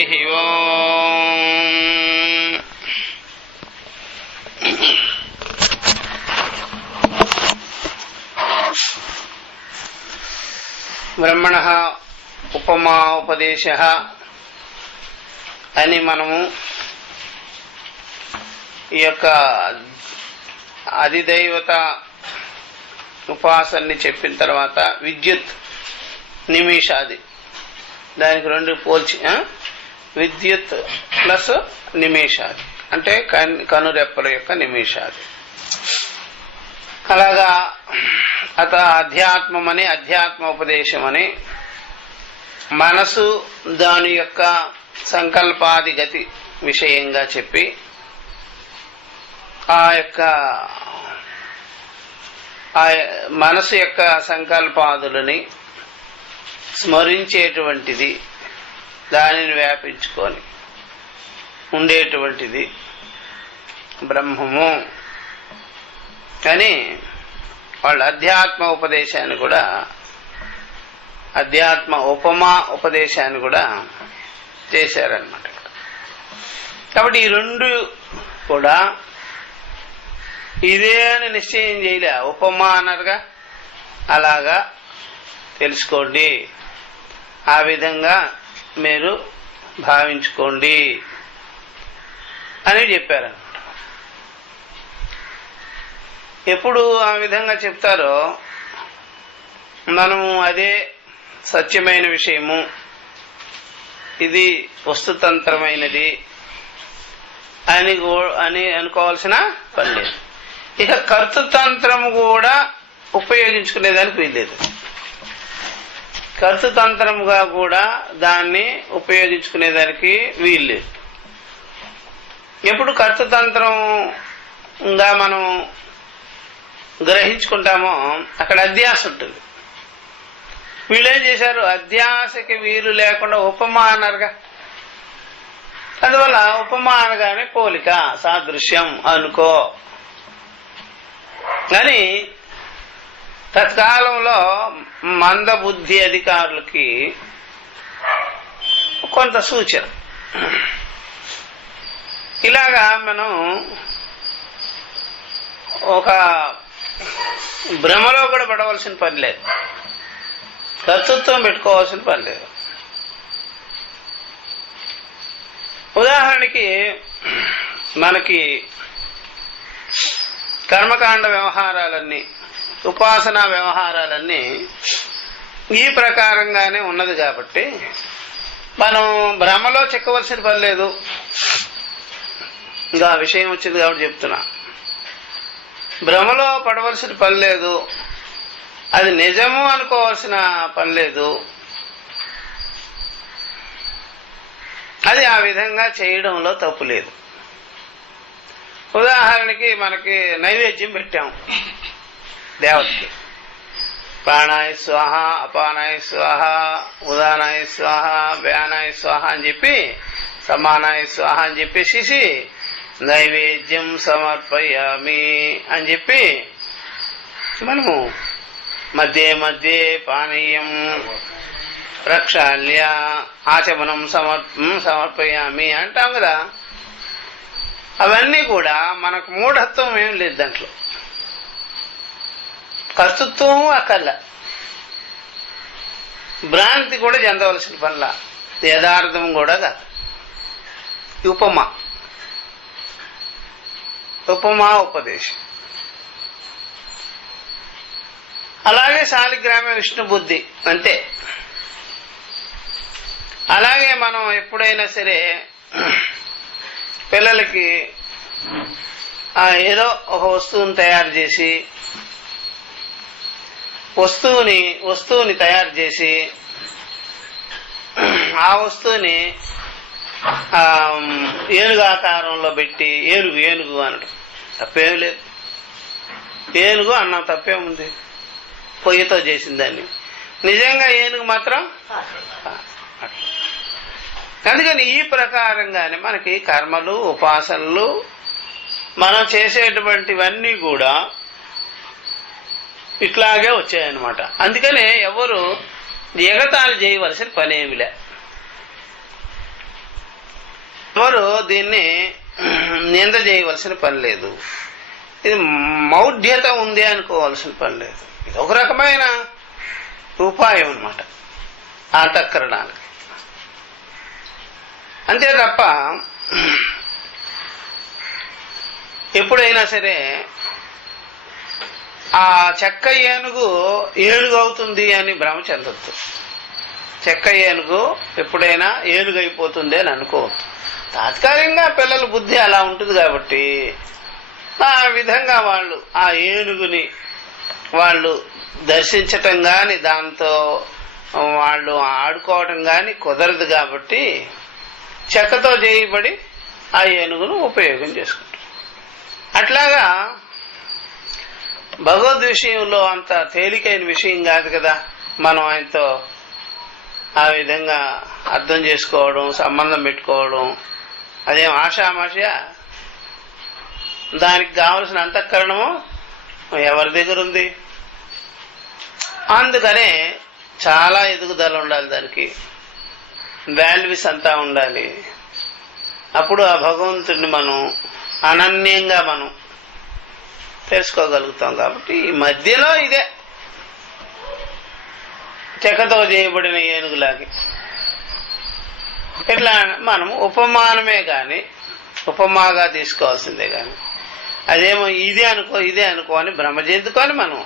ఓం. బ్రహ్మణః ఉపమా ఉపదేశః అని మనము ఈ యొక్క అధిదైవత ఉపాసనని చెప్పిన తర్వాత విద్యుత్ నిమిషాది, దానికి రెండు పోల్చి విద్యుత్ ప్లస్ నిమిషాది అంటే కనురెప్పల యొక్క నిమిషాది. అలాగా అధ్యాత్మమని అధ్యాత్మ ఉపదేశమని మనసు దాని యొక్క సంకల్పాది గతి విషయంగా చెప్పి ఆ మనసు యొక్క సంకల్పాదులని స్మరించేటువంటిది, దానిని వ్యాపించుకొని ఉండేటువంటిది బ్రహ్మము కానీ వాళ్ళు అధ్యాత్మ ఉపదేశాన్ని కూడా, అధ్యాత్మ ఉపమా ఉపదేశాన్ని కూడా చేశారన్నమాట. కాబట్టి ఈ రెండు కూడా ఇదే అని నిశ్చయం చేయలే, ఉపమా అన్నారుగా, అలాగా తెలుసుకోండి, ఆ విధంగా మీరు భావించుకోండి అని చెప్పారన్నమాట. ఎప్పుడు ఆ విధంగా చెప్తారో మనము అదే సత్యమైన విషయము, ఇది వస్తుతంత్రమైనది అని అనుకోవాల్సిన పని లేదు. ఇక కర్తృతంత్రము కూడా ఉపయోగించుకునేదానికి వీల్లేదు. కర్తృతంత్రముగా కూడా దాన్ని ఉపయోగించుకునేదానికి వీల్లేదు. ఎప్పుడు కర్తృతంత్రంగా మనం గ్రహించుకుంటామో అక్కడ అధ్యాస ఉంటుంది. వీళ్ళేం చేశారు, అధ్యాసకి వీలు లేకుండా ఉపమా అన్నారుగా. అందువల్ల ఉపమా అనగానే పోలిక, సాదృశ్యం అనుకో. కానీ తత్కాలంలో మందబుద్ధి అధికారులకి కొంత సూచన, ఇలాగా మనం ఒక భ్రమలో కూడా పడవలసిన పని లేదు, కర్తృత్వం పెట్టుకోవాల్సిన పని లేదు. ఉదాహరణకి మనకి కర్మకాండ వ్యవహారాలన్నీ, ఉపాసనా వ్యవహారాలన్నీ ఈ ప్రకారంగానే ఉన్నది కాబట్టి మనం భ్రమలో చిక్కవలసిన పని లేదు. ఇంకా విషయం వచ్చింది కాబట్టి చెప్తున్నా, భ్రమలో పడవలసిన పని లేదు, అది నిజము అనుకోవాల్సిన పని లేదు. అది ఆ విధంగా చేయడంలో తప్పు లేదు. ఉదాహరణకి మనకి నైవేద్యం పెట్టాం దేవతకి, ప్రాణాయ స్వాహ, అపానాయ స్వాహ, ఉదానాయ స్వాహ, వ్యానాయ స్వాహ అని చెప్పి, సమానాయ స్వాహ అని చెప్పేసి నైవేద్యం సమర్పయామి అని చెప్పి మనము మధ్య మధ్య పానీయం ప్రక్షాళ్య ఆచమనం సమర్పయామి అంటాం కదా. అవన్నీ కూడా మనకు మూఢత్వం ఏం లేదు, దాంట్లో కర్తృత్వం అక్కర్ల, భ్రాంతి కూడా చెందవలసిన పనిలా, యథార్థం కూడా కాదు. ఉపమా ఉపదేశం. అలాగే శాలిగ్రామ విష్ణు బుద్ధి అంతే. అలాగే మనం ఎప్పుడైనా సరే పిల్లలకి ఏదో ఒక వస్తువుని తయారు చేసి, వస్తువుని తయారు చేసి ఆ వస్తువుని ఏనుగు ఆకారంలో పెట్టి, ఏనుగు అనడం తప్పేం లేదు. ఏనుగు అన్నం తప్పేముంది, పొయ్యితో చేసిన దాన్ని. నిజంగా ఏనుగు మాత్రం. అందుకని ఈ ప్రకారంగానే మనకి కర్మలు, ఉపాసనలు, మనం చేసేటువంటివన్నీ కూడా ఇట్లాగే వచ్చాయన్నమాట. అందుకనే ఎవరు ఎగతాళి చేయవలసిన పనేమిలే. ఎవరు దీన్ని నింద చేయవలసిన పని లేదు. ఇది మౌఢ్యత ఉంది అనుకోవాల్సిన పని లేదు. ఇది ఒక రకమైన ఉపాయం అన్నమాట అంతఃకరణానికి. అంతే తప్ప ఎప్పుడైనా సరే ఆ చెక్క ఏనుగు అవుతుంది అని భ్రమ చెందొద్దు. చెక్క ఏనుగు ఎప్పుడైనా ఏనుగు అయిపోతుంది అని అనుకోవద్దు. తాత్కాలికంగా పిల్లల బుద్ధి అలా ఉంటుంది కాబట్టి ఆ విధంగా వాళ్ళు ఆ ఏనుగుని వాళ్ళు దర్శించటం గాని దాంతో వాళ్ళు ఆడుకోవటం గాని కుదరదు కాబట్టి చెక్కతో చేయబడి ఆ ఏనుగును ఉపయోగం చేసుకుంటారు. అట్లాగా భగవద్ విషయంలో అంత తేలికైన విషయం కాదు కదా మనం ఆయనతో ఆ విధంగా అర్థం చేసుకోవడం, సంబంధం పెట్టుకోవడం. అదేం ఆషామాషయా? దానికి కావలసిన అంతఃకరణము ఎవరి దగ్గర ఉంది? అందుకనే చాలా ఎదుగుదల ఉండాలి, దానికి వాల్యూస్ అంతా ఉండాలి. అప్పుడు ఆ భగవంతుడిని మనం అనన్యంగా మనం తెలుసుకోగలుగుతాం. కాబట్టి ఈ మధ్యలో ఇదే చెక్కతో చేయబడిన ఏనుగులాగి ఇట్లా మనము ఉపమానమే కానీ ఉపమాగా తీసుకోవాల్సిందే కానీ అదేమో ఇదే అనుకో అని భ్రమ చెందుకొని మనం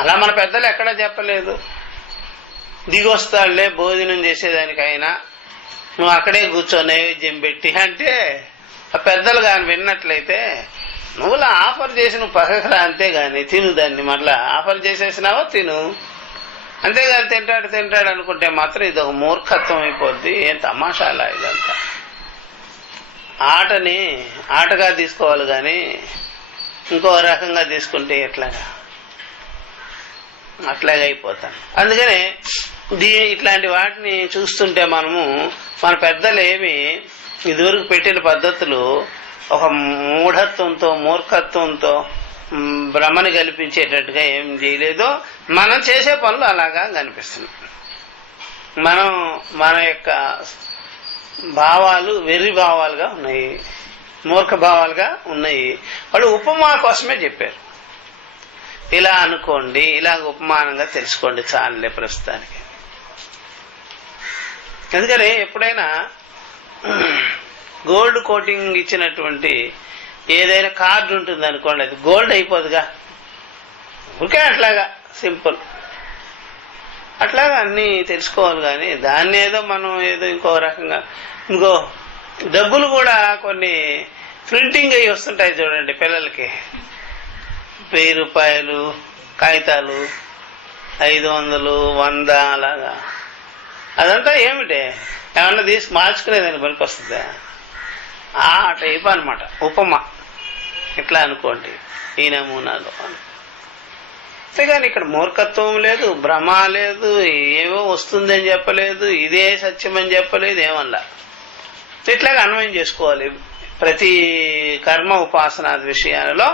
అలా మన పెద్దలు ఎక్కడా చెప్పలేదు. దిగొస్తాడులే భోజనం చేసేదానికైనా నువ్వు అక్కడే కూర్చో నైవేద్యం పెట్టి అంటే ఆ పెద్దలు కానీ విన్నట్లయితే నువ్వులా ఆఫర్ చేసి నువ్వు పక్కరా, అంతేగాని తిను దాన్ని. మళ్ళా ఆఫర్ చేసేసినావో తిను, అంతేగాని తింటాడు అనుకుంటే మాత్రం ఇది ఒక మూర్ఖత్వం అయిపోద్ది. ఏం తమాషాలా ఇదంతా? ఆటని ఆటగా తీసుకోవాలి కానీ ఇంకో రకంగా తీసుకుంటే అట్లాగే అయిపోతాం. అందుకనే ఇట్లాంటి వాటిని చూస్తుంటే మనము మన పెద్దలు ఏమి ఇదివరకు పెట్టిన పద్ధతులు ఒక మూఢత్వంతో మూర్ఖత్వంతో భ్రమని కల్పించేటట్టుగా ఏం చేయలేదో మనం చేసే పనులు అలాగా కనిపిస్తున్నాయి. మన యొక్క భావాలు వెర్రి భావాలుగా ఉన్నాయి, మూర్ఖ భావాలుగా ఉన్నాయి. వాళ్ళు ఉపమా కోసమే చెప్పారు. ఇలా అనుకోండి, ఇలాగ ఉపమానంగా తెలుసుకోండి చాలులే ప్రస్తుతానికి. ఎందుకని ఎప్పుడైనా గోల్డ్ కోటింగ్ ఇచ్చినటువంటి ఏదైనా కార్డు ఉంటుంది అనుకోండి, అది గోల్డ్ అయిపోదుగా, ఓకే అట్లాగా సింపుల్. అట్లాగా అన్నీ తెలుసుకోవాలి కానీ దాన్ని మనం ఇంకో రకంగా ఇంకో డబ్బులు కూడా కొన్ని ప్రింటింగ్ అయ్యి వస్తుంటాయి చూడండి పిల్లలకి. 1000 రూపాయలు కాగితాలు, 500, 100 అలాగా. అదంతా ఏమిటే ఏమన్నా మార్చుకునేదానికి పనికి వస్తుందా? ఆ టైప్ అనమాట ఉపమా. ఇట్లా అనుకోండి ఈ నమూనాలో. అంతేగాని ఇక్కడ మూర్ఖత్వం లేదు, భ్రమ లేదు, ఏవో వస్తుందని చెప్పలేదు, ఇదే సత్యం అని చెప్పలేదు, ఏమల్లా. ఇట్లాగా అన్వయం చేసుకోవాలి ప్రతి కర్మ ఉపాసనాది విషయాలలో.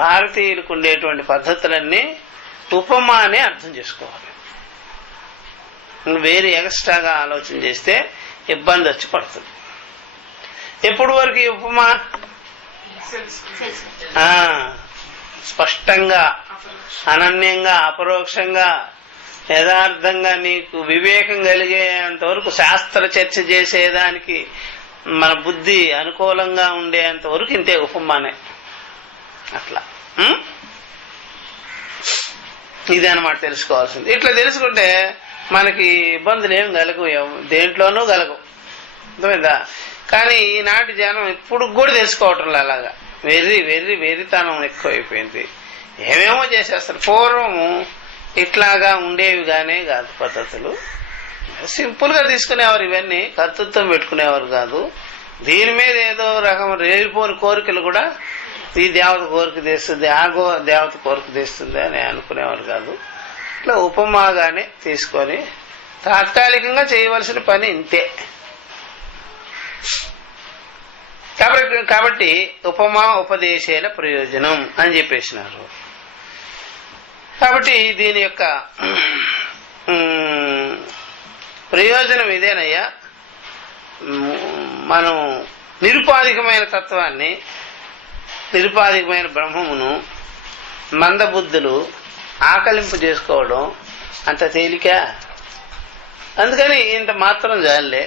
భారతీయులకు ఉండేటువంటి పద్ధతులన్నీ ఉపమానే అర్థం చేసుకోవాలి. వేరే ఎక్స్ట్రాగా ఆలోచన చేస్తే ఇబ్బంది వచ్చి పడుతుంది. ఎప్పుడు వరకు ఈ ఉపమా స్పష్టంగా అనన్యంగా అపరోక్షంగా యథార్థంగా నీకు వివేకం కలిగేంత వరకు శాస్త్ర చర్చ చేసేదానికి మన బుద్ధి అనుకూలంగా ఉండేంత వరకు ఇంతే ఉపమానే. అట్లా ఇదే అన్నమాట తెలుసుకోవాల్సింది. ఇట్లా తెలుసుకుంటే మనకి ఇబ్బందులు ఏం కలగవు, దేంట్లోనూ కలగవు, అర్థమైందా? కానీ ఈనాటి జనం ఇప్పుడు కూడా తెలుసుకోవటంలో అలాగా వెర్రితనం ఎక్కువైపోయింది. ఏమేమో చేసేస్తారు. పూర్వము ఇట్లాగా ఉండేవి గానే కాదు పద్ధతులు. సింపుల్ గా తీసుకునేవారు, ఇవన్నీ కర్తృత్వం పెట్టుకునేవారు కాదు. దీని మీద ఏదో రకం రేలిపోని కోరికలు కూడా ఈ దేవత కోరిక తెస్తుంది, ఆ దేవత కోరిక తెస్తుంది అని అనుకునేవారు కాదు. ఇట్లా ఉపమాగానే తీసుకొని తాత్కాలికంగా చేయవలసిన పని ఇంతే. కాబట్టి ఉపమా ఉపదేశేన ప్రయోజనం అని చెప్పేసినారు. కాబట్టి దీని యొక్క ప్రయోజనం ఇదేనయ్యా. మనం నిరుపాధికమైన తత్వాన్ని, నిరుపాధికమైన బ్రహ్మమును మందబుద్ధులు ఆకలింపు చేసుకోవడం అంత తేలిక. అందుకని ఇంత మాత్రం జాలే,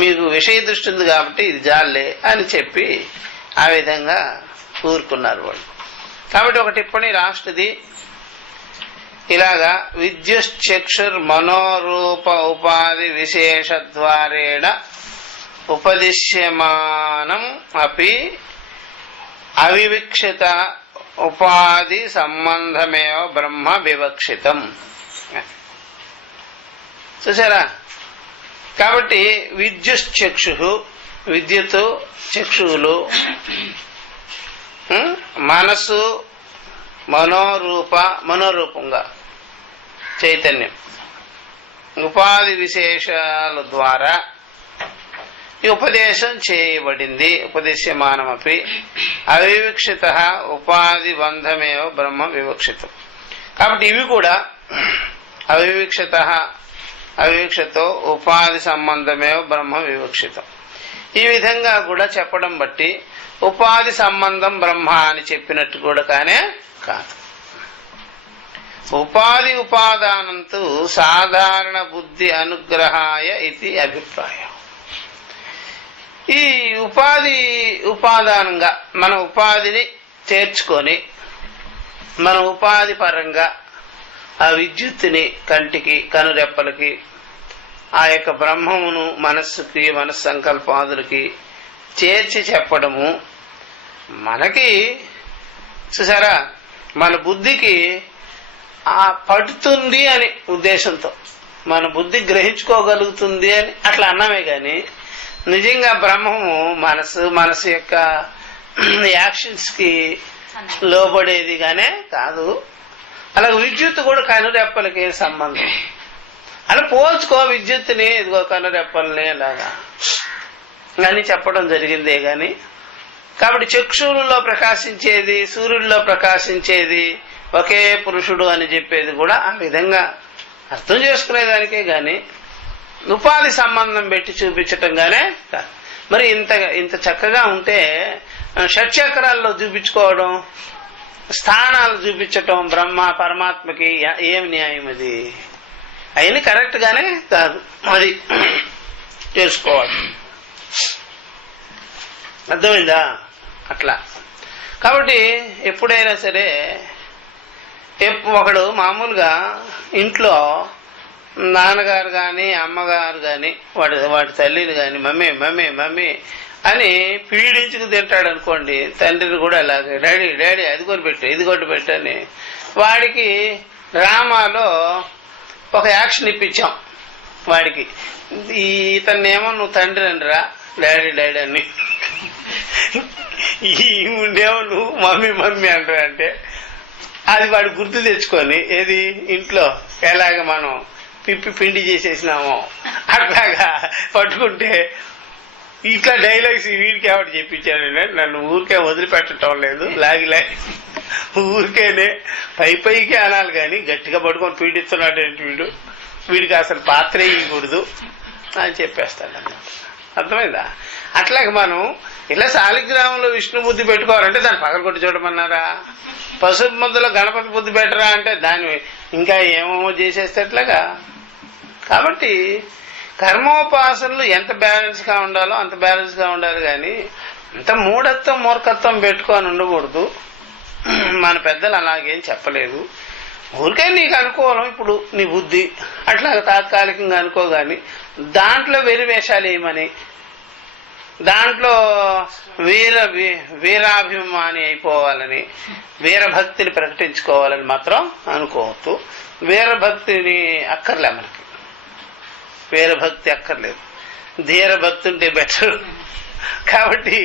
మీకు విషయ దృష్టి ఉంది కాబట్టి ఇది జాలే అని చెప్పి ఆ విధంగా ఊరుకున్నారు వాళ్ళు. కాబట్టి ఒక టిప్పణి లాస్ట్ది ఇలాగా, విద్యుశ్చక్షుర్ మనోరూప ఉపాధి విశేషద్వారేణ ఉపదిశ్యమానం అపి అవివక్షిత ఉపాధి సంబంధమేవ బ్రహ్మ వివక్షితం. చూసారా? కాబట్టి విద్యుశ్చక్షు, విద్యుత్ చక్షువులు, మనసు మనోరూపంగా చైతన్యం, ఉపాధి విశేషాల ద్వారా ఈ ఉపదేశం చేయబడింది. ఉపదేశ్యమానమపి అవివక్షిత ఉపాధి బంధమేవ బ్రహ్మ వివక్షితం. కాబట్టి ఇవి కూడా అవివక్షతో ఉపాధి సంబంధమేవ బ్రహ్మ వివక్షితం. ఈ విధంగా కూడా చెప్పడం బట్టి ఉపాధి సంబంధం బ్రహ్మ అని చెప్పినట్టు కూడా కానే కాదు. ఉపాధి ఉపాదానంతు సాధారణ బుద్ధి అనుగ్రహాయ ఇది అభిప్రాయం. ఈ ఉపాదానంగా మన ఉపాధిని చేర్చుకొని మన ఉపాధి పరంగా ఆ విద్యుత్తుని కంటికి కనురెప్పలకి, ఆ యొక్క బ్రహ్మమును మనస్సుకి మనస్సంకల్పాదులకి చేర్చి చెప్పడము మనకి, చూసారా, మన బుద్ధికి ఆ పడుతుంది అని ఉద్దేశంతో, మన బుద్ధి గ్రహించుకోగలుగుతుంది అని అట్లా అన్నామే గాని నిజంగా బ్రహ్మము మనసు యొక్క యాక్షన్స్ కి లోబడేది గానే కాదు. అలాగే విద్యుత్ కూడా కనురెప్పలకి సంబంధం. అలా పోల్చుకో విద్యుత్తుని, ఇదిగో కనురెప్పల్ని అలాగా అని చెప్పడం జరిగిందే గాని. కాబట్టి చక్షువులలో ప్రకాశించేది, సూర్యుడిలో ప్రకాశించేది ఒకే పురుషుడు అని చెప్పేది కూడా ఆ విధంగా అర్థం చేసుకునేదానికే గాని ఉపాధి సంబంధం పెట్టి చూపించటం గానే కాదు. మరి ఇంత చక్కగా ఉంటే షట్చక్రాల్లో చూపించుకోవడం, స్థానాలు చూపించటం బ్రహ్మ పరమాత్మకి ఏమి న్యాయం? అది అవన్నీ కరెక్ట్ గానే కాదు. అది చేసుకోవాలి. అర్థమైందా? అట్లా. కాబట్టి ఎప్పుడైనా సరే ఒకడు మామూలుగా ఇంట్లో నాన్నగారు గాని అమ్మగారు గాని వాడి తల్లిని గాని మమ్మీ మమ్మీ మమ్మీ అని పీడించుకు తింటాడు అనుకోండి, తండ్రిని కూడా అలాగే డాడీ డాడీ అది కొని పెట్టు ఇది కొట్టు పెట్టు అని వాడికి డ్రామాలో ఒక యాక్షన్ ఇప్పించాం. వాడికి ఇతన్నేమో నువ్వు తండ్రి అనిరా డాడీ డాడీ అని, ఈవిడేమో నువ్వు మమ్మీ మమ్మీ అంటారా అంటే అది వాడు గుర్తు తెచ్చుకొని ఏది ఇంట్లో ఎలాగ మనం పిండి చేసేసినామో అట్లాగా పట్టుకుంటే ఇట్లా డైలాగ్స్ వీడికి ఎవరు చెప్పించాడంటే నన్ను ఊరికే వదిలిపెట్టడం లేదు, లాగి ఊరికేనే పైకి అనాలి కానీ గట్టిగా పట్టుకొని పీడిస్తున్నాడు వీడికి అసలు పాత్ర ఇవ్వకూడదు అని చెప్పేస్తాడు అన్నమాట. అర్థమైందా? అట్లాగే మనం ఇలా శాలిగ్రామంలో విష్ణు బుద్ధి పెట్టుకోవాలంటే దాన్ని పగలగొట్టి చూడమన్నారా? పసుపు ముద్దలో గణపతి బుద్ధి పెట్టరా అంటే దాన్ని ఇంకా ఏమేమో చేసేస్తేట్లాగా. కాబట్టి కర్మోపాసనలు ఎంత బ్యాలెన్స్ గా ఉండాలో అంత బ్యాలెన్స్ గా ఉండాలి కానీ అంత మూర్ఖత్వం పెట్టుకొని ఉండకూడదు. మన పెద్దలు అలాగేం చెప్పలేదు. ఊరికే నీకు అనుకోవడం ఇప్పుడు నీ బుద్ధి అట్లా తాత్కాలికంగా అనుకోగాని దాంట్లో వెరివేషాలు ఏమని, దాంట్లో వీరాభిమాని అయిపోవాలని, వీరభక్తిని ప్రకటించుకోవాలని మాత్రం అనుకోవద్దు. వీరభక్తిని అక్కర్లే, మనకి వీరభక్తి అక్కర్లేదు, ధీరభక్తి ఉంటే బెటర్. కాబట్టి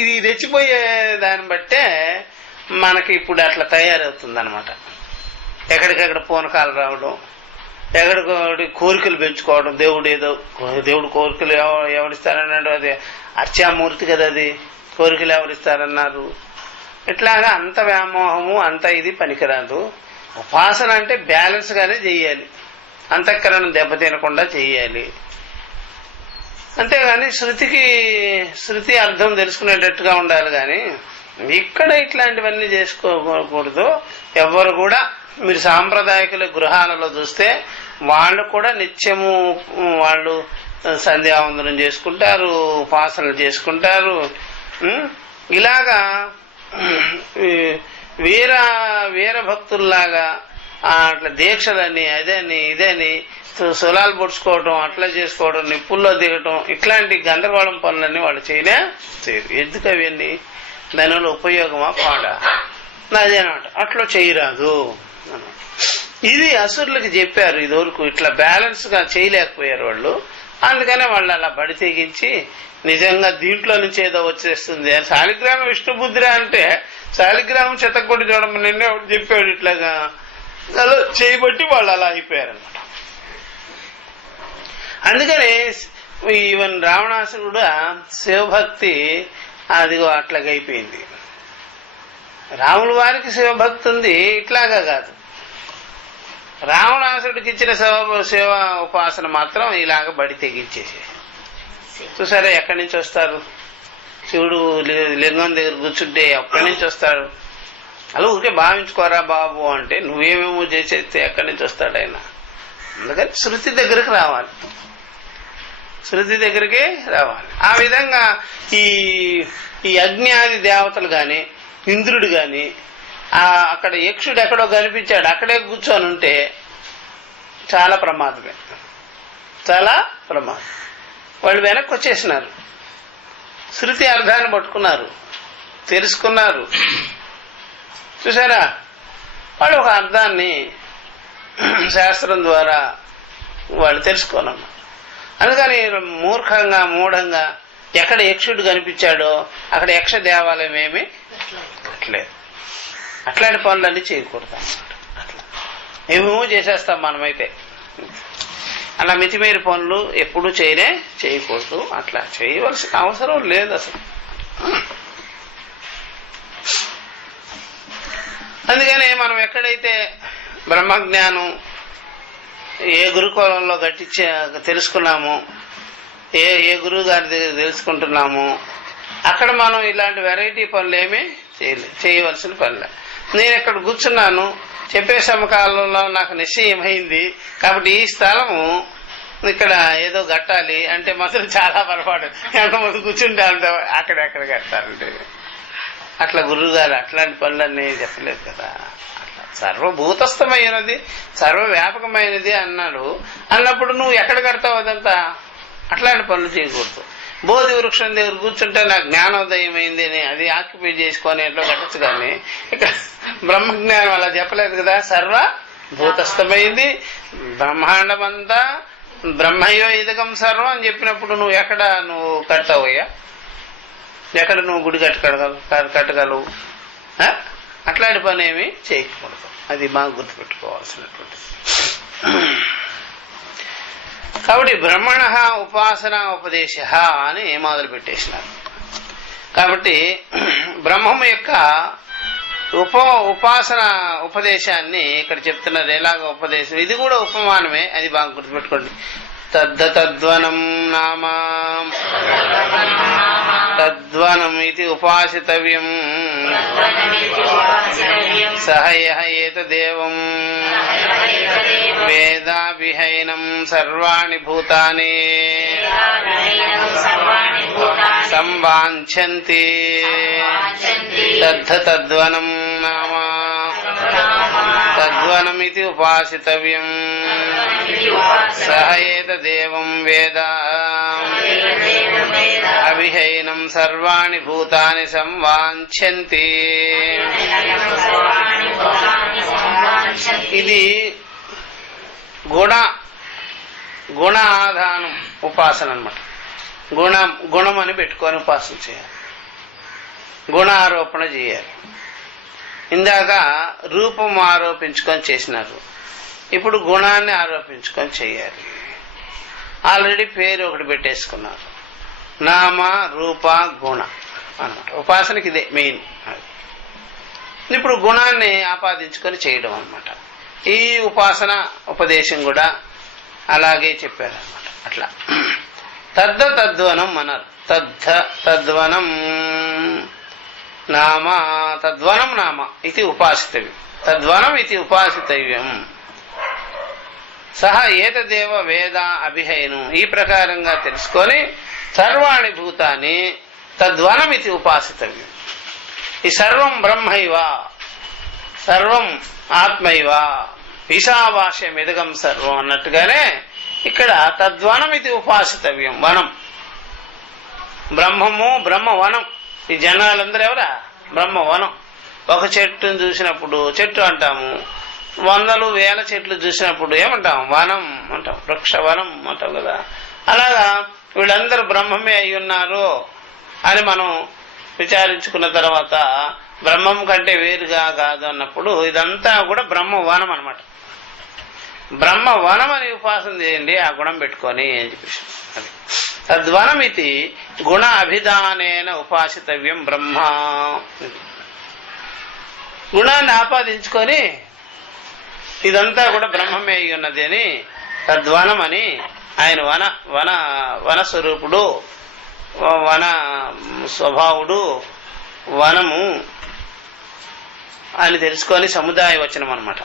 ఇది రెచ్చిపోయే దాన్ని బట్టే మనకి ఇప్పుడు అట్లా తయారవుతుంది అనమాట. ఎక్కడికెక్కడ పూనకాలు రావడం, ఎక్కడికి కోరికలు పెంచుకోవడం. దేవుడు కోరికలు ఎవరిస్తారన్నాడు? అది అర్చామూర్తి కదా, అది కోరికలు ఎవరిస్తారన్నారు? ఇట్లాగా అంత వ్యామోహము అంత ఇది పనికిరాదు. ఉపాసన అంటే బ్యాలెన్స్ గానే చెయ్యాలి, అంతఃకరణం దెబ్బతినకుండా చెయ్యాలి. అంతేగాని శృతి అర్థం తెలుసుకునేటట్టుగా ఉండాలి. కానీ ఇక్కడ ఇట్లాంటివన్నీ చేసుకోకూడదు. ఎవరు కూడా మీరు సాంప్రదాయకుల గృహాలలో చూస్తే వాళ్ళు కూడా నిత్యము వాళ్ళు సంధ్యావందనం చేసుకుంటారు, ఉపాసనలు చేసుకుంటారు. ఇలాగా వీర భక్తుల్లాగా అట్లా దీక్షలని అదని ఇదని సులాలు పొడుచుకోవడం, అట్లా చేసుకోవడం, నిప్పుల్లో దిగటం, ఇట్లాంటి గందరగోళం పనులన్నీ వాళ్ళు చేయరు. ఎందుకు అవన్నీ? దానివల్ల ఉపయోగమా పాడా? అదేనమాట. అట్లా చేయరాదు. ఇది అసురులకు చెప్పారు. ఇదివరకు ఇట్లా బ్యాలెన్స్ గా చేయలేకపోయారు వాళ్ళు. అందుకనే వాళ్ళు అలా బడి తెగించి నిజంగా దీంట్లో నుంచి ఏదో వచ్చేస్తుంది. శాలిగ్రామ విష్ణుబుద్ధిరా అంటే శాలిగ్రామం చెత్తకొట్టి చూడమని నిన్నే చెప్పాడు. ఇట్లాగా అలా చేయబట్టి వాళ్ళు అలా అయిపోయారు అనమాట. అందుకని ఈవెన్ రావణాసురుడు కూడా శివభక్తి అదిగో అట్లాగైపోయింది. రాముల వారికి శివభక్తి ఉంది, ఇట్లాగా కాదు. రావణాసుడికి ఇచ్చిన శివ ఉపాసన మాత్రం ఇలాగ బడి తెగించేసి చూసారా ఎక్కడి నుంచి వస్తారు? శివుడు లింగం దగ్గర కూర్చుంటే ఎక్కడి నుంచి వస్తాడు? అలా ఊరికే భావించుకోరా బాబు అంటే నువ్వేమేమో చేసేస్తే ఎక్కడి నుంచి వస్తాడు ఆయన? అందుకని శృతి దగ్గరికి రావాలి, శృతి దగ్గరికి రావాలి. ఆ విధంగా ఈ అగ్ని దేవతలు గాని ఇంద్రుడు గాని అక్కడ యక్షుడు ఎక్కడో కనిపించాడు, అక్కడే కూర్చొని ఉంటే చాలా ప్రమాదమే, చాలా ప్రమాదం. వాళ్ళు వెనక్కి వచ్చేసినారు, శృతి అర్థాన్ని పట్టుకున్నారు, తెలుసుకున్నారు. చూసారా, వాళ్ళు ఒక అర్థాన్ని శాస్త్రం ద్వారా వాళ్ళు తెలుసుకోనన్నారు. అందుకని మూర్ఖంగా మూఢంగా ఎక్కడ యక్షుడు కనిపించాడో అక్కడ యక్ష దేవాలయం ఏమి కట్టలేదు. అట్లాంటి పనులన్నీ చేయకూడదు అన్నమాట. అట్లా ఏమేమో చేసేస్తాం మనమైతే. అలా మితిమీరి పనులు ఎప్పుడు చేయకూడదు. అట్లా చేయవలసిన అవసరం లేదు అసలు. అందుకని మనం ఎక్కడైతే బ్రహ్మజ్ఞానం ఏ గురుకులంలో గట్టించే తెలుసుకున్నాము, ఏ గురువు గారి దగ్గర తెలుసుకుంటున్నాము, అక్కడ మనం ఇలాంటి వెరైటీ పనులు ఏమీ చేయవలసిన పనులే. నేను ఇక్కడ కూర్చున్నాను, చెప్పే సమకాలంలో నాకు నిశ్చయమైంది కాబట్టి ఈ స్థలము ఇక్కడ ఏదో కట్టాలి అంటే మాత్రం చాలా పొరపాటు. ఎంతమంది కూర్చుంటే అంత అక్కడెక్కడ కట్టాలంటే అట్లా గురువు గారు అట్లాంటి పనులన్నీ చెప్పలేదు కదా. అట్లా సర్వభూతస్థమైనది సర్వవ్యాపకమైనది అన్నాడు. అన్నప్పుడు నువ్వు ఎక్కడ కడతావు అదంతా? అట్లాంటి పనులు చేయకూడదు. బోధి వృక్షం దగ్గర కూర్చుంటే నాకు జ్ఞానోదయం అయింది అని అది ఆక్యుపై చేసుకొని ఎట్లా కట్టచ్చు. కానీ ఇక్కడ బ్రహ్మజ్ఞానం అలా చెప్పలేదు కదా. సర్వభూతస్థమైంది బ్రహ్మాండమంతా బ్రహ్మయో ఇదకం సర్వం అని చెప్పినప్పుడు నువ్వు ఎక్కడ నువ్వు కడతావయ్యా? ఎక్కడ నువ్వు గుడి కట్టగలవు? అట్లాంటి పని ఏమి చేయకూడదు. అది బాగా గుర్తుపెట్టుకోవాల్సినటువంటి. కాబట్టి బ్రహ్మణ ఉపాసన ఉపదేశ అని మొదలు పెట్టేసినారు. కాబట్టి బ్రహ్మము యొక్క ఉపాసన ఉపదేశాన్ని ఇక్కడ చెప్తున్నారు. ఎలాగ ఉపదేశం? ఇది కూడా ఉపమానమే, అది బాగా గుర్తుపెట్టుకోండి. తద్వనం నామ తద్వనం ఇది ఉపాసితవ్యం సహయ ఏతదేవం వేదాభిహైనం సర్వాణి భూతాని సంవాంఛంతి తద్వనం నామ తద్వనమితి ఉపాసితవ్యం సహ ఏతదేవం వేద అవిహైనం సర్వాణి భూతాని సంవాంఛంతి. ఇది గుణ ఆధానం ఉపాసన అన్నమాట. గుణం అని పెట్టుకొని ఉపాసన చేయాలి, గుణారోపణ చేయాలి. ఇందాక రూపం ఆరోపించుకొని చేసినారు, ఇప్పుడు గుణాన్ని ఆరోపించుకొని చేయాలి. ఆల్రెడీ పేరు ఒకటి పెట్టేసుకున్నారు, నామ రూప గుణ అన్నమాట. ఉపాసనకి ఇదే మెయిన్. ఇప్పుడు గుణాన్ని ఆపాదించుకొని చేయడం అన్నమాట. ఈ ఉపాసన ఉపదేశం కూడా అలాగే చెప్పారన్నమాట. అట్లా తద్వనం అన్నారు. తద్వనం నామ తద్వనం నామ ఇది ఉపాసితవ్యం. తద్వనం ఇది ఉపాసితవ్యం. సహ ఏతదేవ వేద అభిహైను. ఈ ప్రకారంగా తెలుసుకొని సర్వాణి భూతాన్ని తద్వనం ఇది ఉపాసితవ్యం. ఈ సర్వం బ్రహ్మైవ, సర్వం ఆత్మైవ, ఈశావాస్యం ఇదగం సర్వం అన్నట్టుగానే ఇక్కడ తద్వనం ఇది ఉపాసితవ్యం. వనం బ్రహ్మము, బ్రహ్మవనం. ఈ జనాలందరూ ఎవరా? బ్రహ్మవనం. ఒక చెట్టును చూసినప్పుడు చెట్టు అంటాము, వందలు వేల చెట్లు చూసినప్పుడు ఏమంటాం? వనం అంటాం, వృక్షవనం అంటాం కదా. అలాగా వీళ్ళందరూ బ్రహ్మమే అయి ఉన్నారు అని మనం విచారించుకున్న తర్వాత బ్రహ్మం కంటే వేరుగా కాదు అన్నప్పుడు ఇదంతా కూడా బ్రహ్మవనం అనమాట. బ్రహ్మవనం అని ఉపాసన చేయండి, ఆ గుణం పెట్టుకొని అని చెప్పేసి. అది తద్వనం ఇది గుణ అభిధానేన ఉపాసితవ్యం బ్రహ్మ. గుణాన్ని ఆపాదించుకొని ఇదంతా కూడా బ్రహ్మమే అయి ఉన్నది అని తద్వనం అని ఆయన వనస్వరూపుడు, వన స్వభావుడు, వనము అని తెలుసుకొని సముదాయ వచనం అనమాట.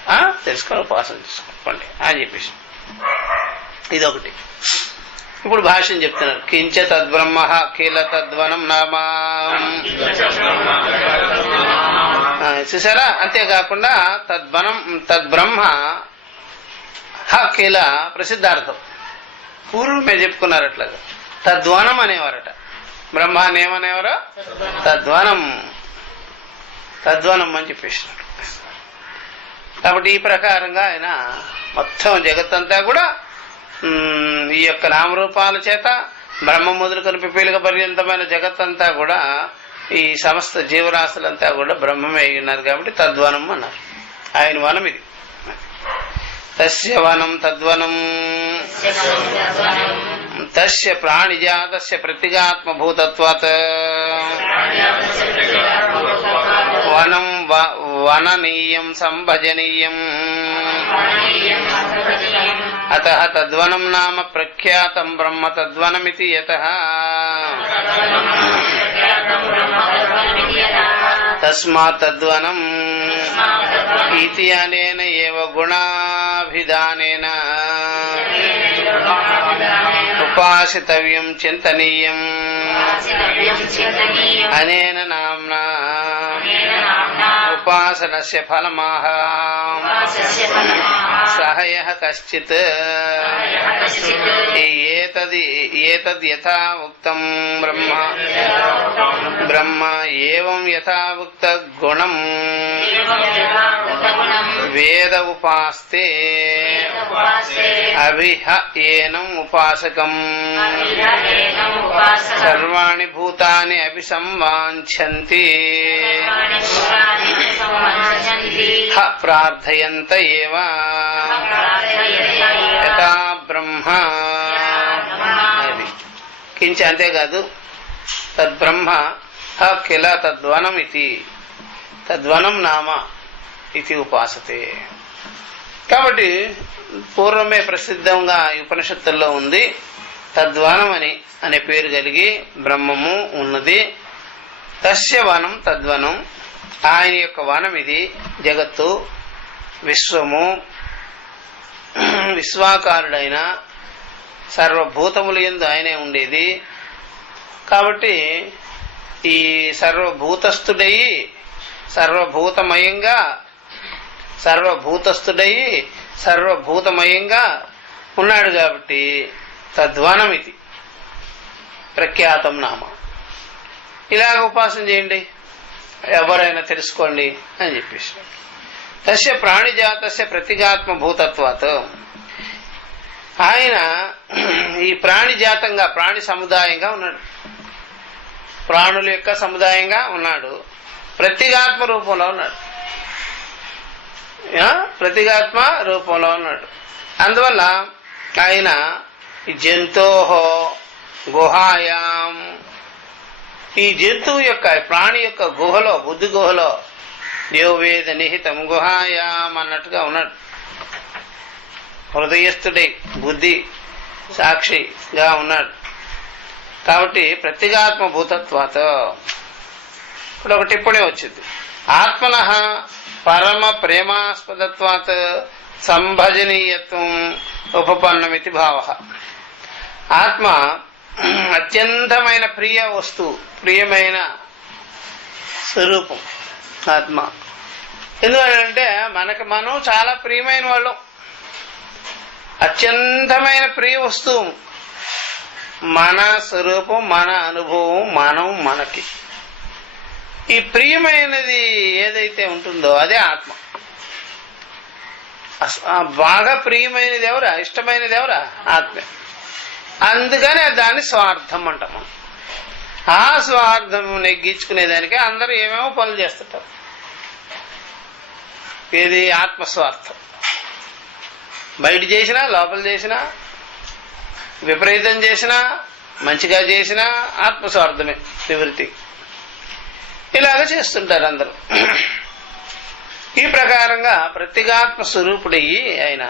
తెలుసుకొని ఉపాసన చేసుకోండి అని చెప్పేసి ఇదొకటి. ఇప్పుడు భాష్యం చెప్తున్నారు. కించ తద్బ్రహ్మ కీల తద్వనం నామా. చూసారా? అంతేకాకుండా తద్బ్రహ్మ కీల ప్రసిద్ధార్థం. పూర్వమే చెప్పుకున్నారు అట్లాగా. తద్వనం అనేవారట. బ్రహ్మాన్ని ఏమనేవారు? తద్వనం, తద్వనం అని చెప్పేసినారు. కాబట్టి ఈ ప్రకారంగా ఆయన మొత్తం జగత్తంతా కూడా ఈ యొక్క నామరూపాల చేత బ్రహ్మ మొదలుకొని పిపీలిక పర్యంతమైన జగత్తంతా కూడా ఈ సమస్త జీవరాశులంతా కూడా బ్రహ్మమే అయి ఉన్నారు. కాబట్టి తద్వనం అన్నారు. ఆయన వనం ఇది. తస్య వనం తద్వనం తస్య ప్రాణిజాతస్య ప్రతిగాత్మభూతత్వాత్ వనం వననీయం సంభజనీయం. అతః తద్వనం నామ ప్రఖ్యాతం బ్రహ్మ తద్వనమితి యతః తస్మాత్ తద్వనం ఇతి అనేన ఏవ గుణాభిధానేన ఉపాసితవ్యం చింతనీయం. అనేన నామ్నా ఉపాసనస్య ఫలమాహ సహయః కశ్చిత్ ఏతద్ యథా ఉక్తం బ్రహ్మ ఏవం యథా ఉక్త గుణం వేద ఉపాస్తే అభిహ ఏనం ఉపాసకం సర్వాణి భూతాని అభిసంవాంఛంతి ప్రార్థయంత ఏవ యథా బ్రహ్మ. కించ అంతేకాదు తద్బ్రహ్మ కిల తద్వనం ఇది తద్వనం నామ ఇది ఉపాసతే. కాబట్టి పూర్వమే ప్రసిద్ధంగా ఈ ఉపనిషత్తుల్లో ఉంది. తద్వనం అనే పేరు కలిగి బ్రహ్మము ఉన్నది. తస్య వనం తద్వనం, ఆయన యొక్క వనం ఇది. జగత్తు, విశ్వము, విశ్వాకారుడైన సర్వభూతములు యందు ఆయనే ఉండేది. కాబట్టి ఈ సర్వభూతస్థుడయి సర్వభూతమయంగా ఉన్నాడు. కాబట్టి తద్వనం ఇది ప్రఖ్యాతం నామ. ఇలాగ ఉపాసన చేయండి, ఎవరైనా తెలుసుకోండి అని చెప్పేసి. తస్య ప్రాణిజాతస్య ప్రతిగాత్మ భూతత్వాత్, ఆయన ఈ ప్రాణిజాతంగా ప్రాణి సముదాయంగా ఉన్నాడు, ప్రాణుల యొక్క సముదాయంగా ఉన్నాడు, ప్రతిగాత్మ రూపంలో ఉన్నాడు. ప్రతిగాత్మ రూపంలో ఉన్నాడు. అందువల్ల ఆయన జంతోహో గుహాయాం, ఈ జంతువు యొక్క ప్రాణి యొక్క గుహలో, బుద్ధి గుహలో దేవవేద నిహితం గుహాయాం అన్నట్టుగా ఉన్నాడు. హృదయస్థుడై బుద్ధి సాక్షిగా ఉన్నాడు. కాబట్టి ప్రత్యేగాత్మ భూతత్వాత ఇప్పుడు ఒక టిప్పణి వచ్చింది. ఆత్మన పరమ ప్రేమాస్పదత్వాత్ సంభజనీయత్వం ఉపపన్నమితి భావ. ఆత్మ అత్యంతమైన ప్రియ వస్తువు, ప్రియమైన స్వరూపం ఆత్మ. ఎందుకంటే మనం చాలా ప్రియమైన వాళ్ళం. అత్యంతమైన ప్రియ వస్తువు మన స్వరూపం, మన అనుభవం, మనం మనకి. ఈ ప్రియమైనది ఏదైతే ఉంటుందో అదే ఆత్మ. బాగా ప్రియమైనది ఎవరా, ఇష్టమైనది ఎవరా? ఆత్మే. అందుకని దాన్ని స్వార్థం అంటాం. ఆ స్వార్థం నెగ్గించుకునేదానికే అందరూ ఏమేమో పనులు చేస్తుంటారు. ఇది ఆత్మస్వార్థం. బయట చేసినా, లోపల చేసినా, విపరీతం చేసినా, మంచిగా చేసినా ఆత్మస్వార్థమే నివృత్తి. ఇలాగ చేస్తుంటారు అందరూ. ఈ ప్రకారంగా ప్రత్యేగాత్మ స్వరూపుడయ్యి ఆయన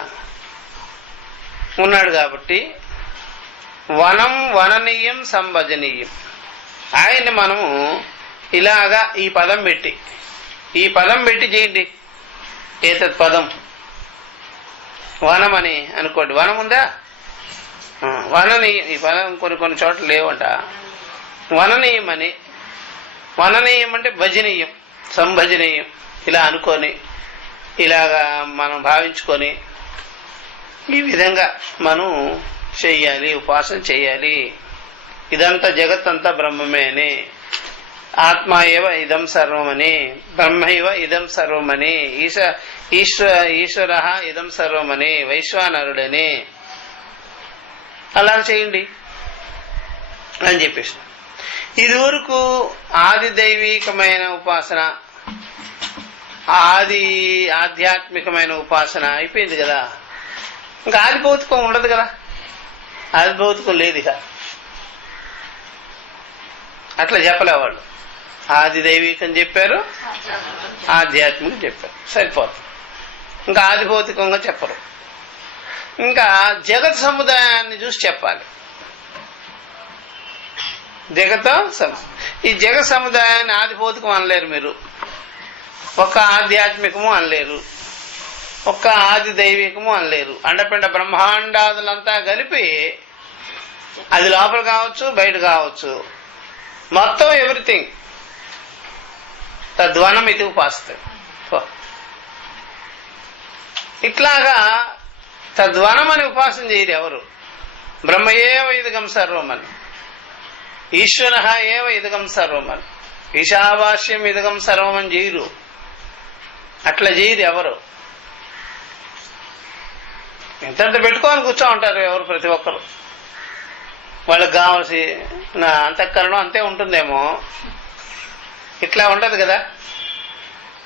ఉన్నాడు కాబట్టి వనం వననీయం సంభజనీయం. ఆయన్ని మనము ఇలాగా ఈ పదం పెట్టి చేయండి. ఏతత్ పదం వనం అని అనుకోండి. వనం ఉందా? వననీయం. ఈ పదం కొన్ని చోట్ల లేవంట. వననీయం అని. వననీయం అంటే భజనీయం, సంభజనీయం. ఇలా అనుకొని ఇలాగా మనం భావించుకొని ఈ విధంగా మనం చెయ్యాలి, ఉపాసన చెయ్యాలి. ఇదంతా జగత్తంతా బ్రహ్మమే అని, ఆత్మ ఏవ ఇదం సర్వమని, బ్రహ్మైవ ఇదం సర్వమని, ఈశ్వర ఇదం సర్వమని, వైశ్వానరుడని అలా చేయండి అని చెప్పేసి. ఇది వరకు ఆది దైవికమైన ఉపాసన, ఆధ్యాత్మికమైన ఉపాసన అయిపోయింది కదా. ఇంకా ఆది భౌతికం ఉండదు కదా. ఆది భౌతికం లేదు ఇక. అట్లా చెప్పలే వాళ్ళు. ఆది దైవికం చెప్పారు, ఆధ్యాత్మికం చెప్పారు, సరిపోతుంది. ఇంకా ఆది భౌతికంగా చెప్పరు. ఇంకా జగత్ సముదాయాన్ని చూసి చెప్పాలి. ఈ జగత్ సముదాయాన్ని ఆది భౌతికం అనలేరు మీరు, ఒక్క ఆధ్యాత్మికము అనలేరు, ఒక్క ఆది దైవికము అనలేరు. అండపిండ బ్రహ్మాండాదులంతా కలిపి అది లోపల కావచ్చు, బయట కావచ్చు, మొత్తం ఎవ్రీథింగ్ తద్వనం ఇది ఉపాసతే. ఇట్లాగా తద్వనం అని ఉపాసన చేయరు ఎవరు. బ్రహ్మ ఏవ ఇదగం సర్వం అని, ఈశ్వర ఏవ ఇదగం సర్వం అని, ఈశావాస్యం ఇదగం సర్వం అని చేయరు. అట్లా చేయరు ఎవరు. ఇంతంత పెట్టుకోని కూర్చో ఉంటారు ఎవరు, ప్రతి ఒక్కరు. వాళ్ళకి కావాల్సిన అంతఃకరణం అంతే ఉంటుందేమో, ఇట్లా ఉండదు కదా.